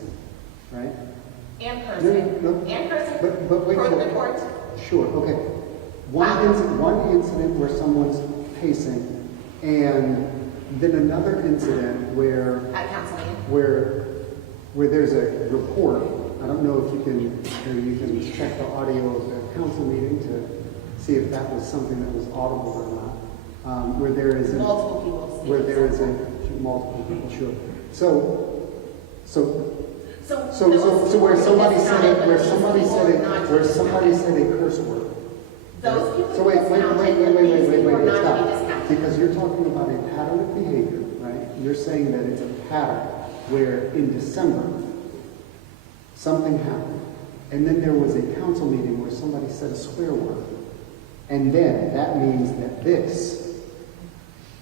right? And person. No, no. And person. But wait, For the wait. report. Sure, okay. One incident where someone's pacing, and then another incident where At council meeting. where there's a report. I don't know if you can check the audio of the council meeting to see if that was something that was audible or not. Where there is Multiple people. where there is multiple people, sure. So where somebody said a curse word. Those people. So wait, were not to be discounted. because you're talking about a pattern of behavior, right? You're saying that it's a pattern where in December, something happened, and then there was a council meeting where somebody said a swear word, and then that means that this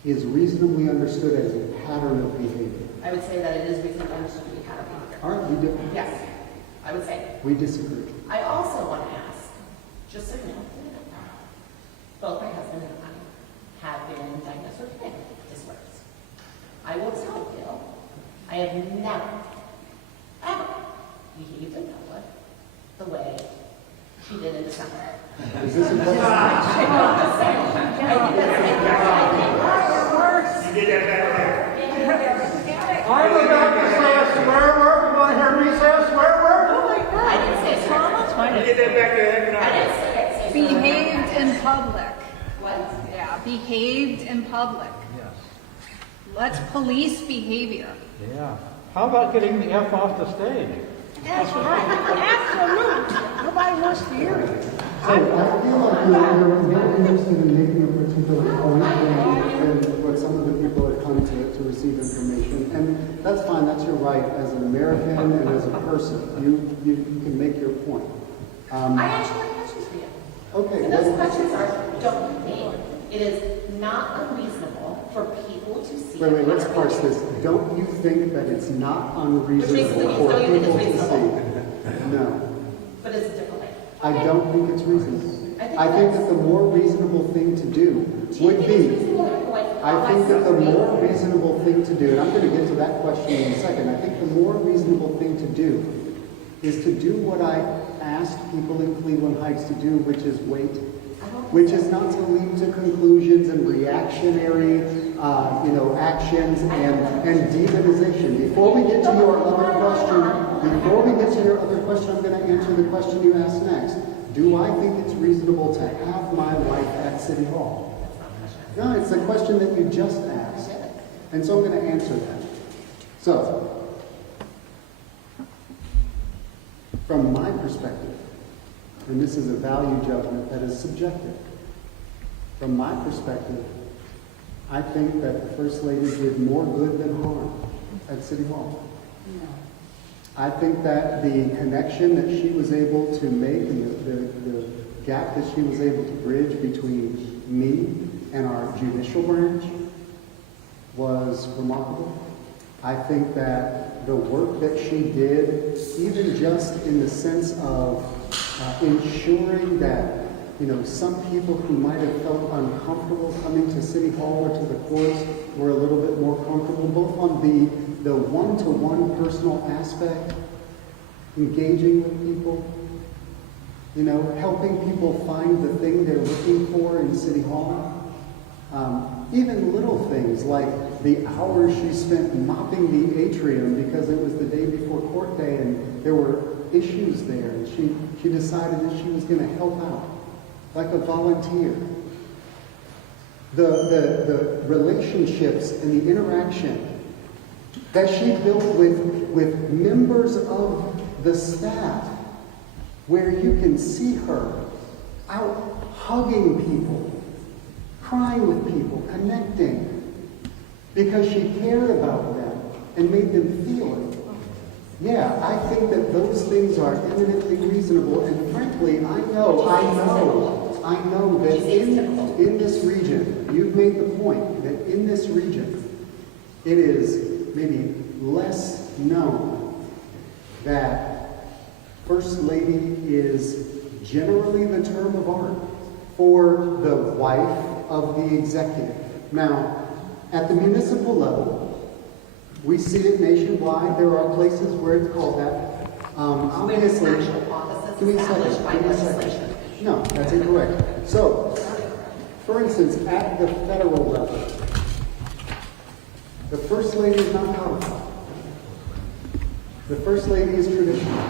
is reasonably understood as a pattern of behavior. I would say that it is reasonably understood to be pattern behavior. All right, we do. Yes, I would say. We disagree. I also want to ask, just so you know, both my husband and I have been diagnosed with panic disorders. I will tell you, I have never, ever behaved in public the way she did in December. Is this a I'm just saying. I think that's You did that back there. I'm about to say a swear word. You want to hear me say a swear word? Oh my God. I didn't say so. You did that back there. I didn't say it. Behaved in public. What? Yeah, behaved in public. Yes. Let's police behavior. Yeah. How about getting the F off the stage? That's right. Absolute. Nobody wants to hear it. So I feel like you're very interested in making a particular point and what some of the people have come to receive information. And that's fine, that's your right as an American and as a person. You can make your point. I actually have questions for you. Okay. And those questions are, don't you think it is not unreasonable for people to see? Wait, let's parse this. Don't you think that it's not unreasonable for Don't you think people it's to reasonable? see? No. But it's a different way. I don't think it's reasonable. I think that the more reasonable thing to do would be, I think that the more reasonable thing to do, and I'm going to get to that question in a second, I think the more reasonable thing to do is to do what I asked people in Cleveland Heights to do, which is wait. Which is not to lead to conclusions and reactionary, actions and demonization. Before we get to your other question, I'm going to answer the question you asked next. Do I think it's reasonable to have my life at City Hall? No, it's the question that you just asked. And so I'm going to answer that. So, from my perspective, and this is a value judgment that is subjective, from my perspective, I think that the First Lady did more good than harm at City Hall. I think that the connection that she was able to make and the gap that she was able to bridge between me and our judicial branch was remarkable. I think that the work that she did, even just in the sense of ensuring that, some people who might have felt uncomfortable coming to City Hall or to the courts were a little bit more comfortable, both on the one-to-one personal aspect, engaging with people, helping people find the thing they're looking for in City Hall. Even little things like the hours she spent mopping the atrium because it was the day before court day and there were issues there, and she decided that she was going to help out like a volunteer. the relationships and the interaction that she built with members of the staff, where you can see her out hugging people, crying with people, connecting, because she cared about them and made them feel it. Yeah, I think that those things are eminently reasonable, and frankly, I know that in this region, you've made the point that in this region, it is maybe less known that First Lady is generally the term of art for the wife of the executive. Now, at the municipal level, we see it nationwide. There are places where it's called that. Obviously, Actual offices give me a second, established by give me a second. legislation. No, that's incorrect. So, for instance, at the federal level, the First Lady is not powerful. The First Lady is traditional.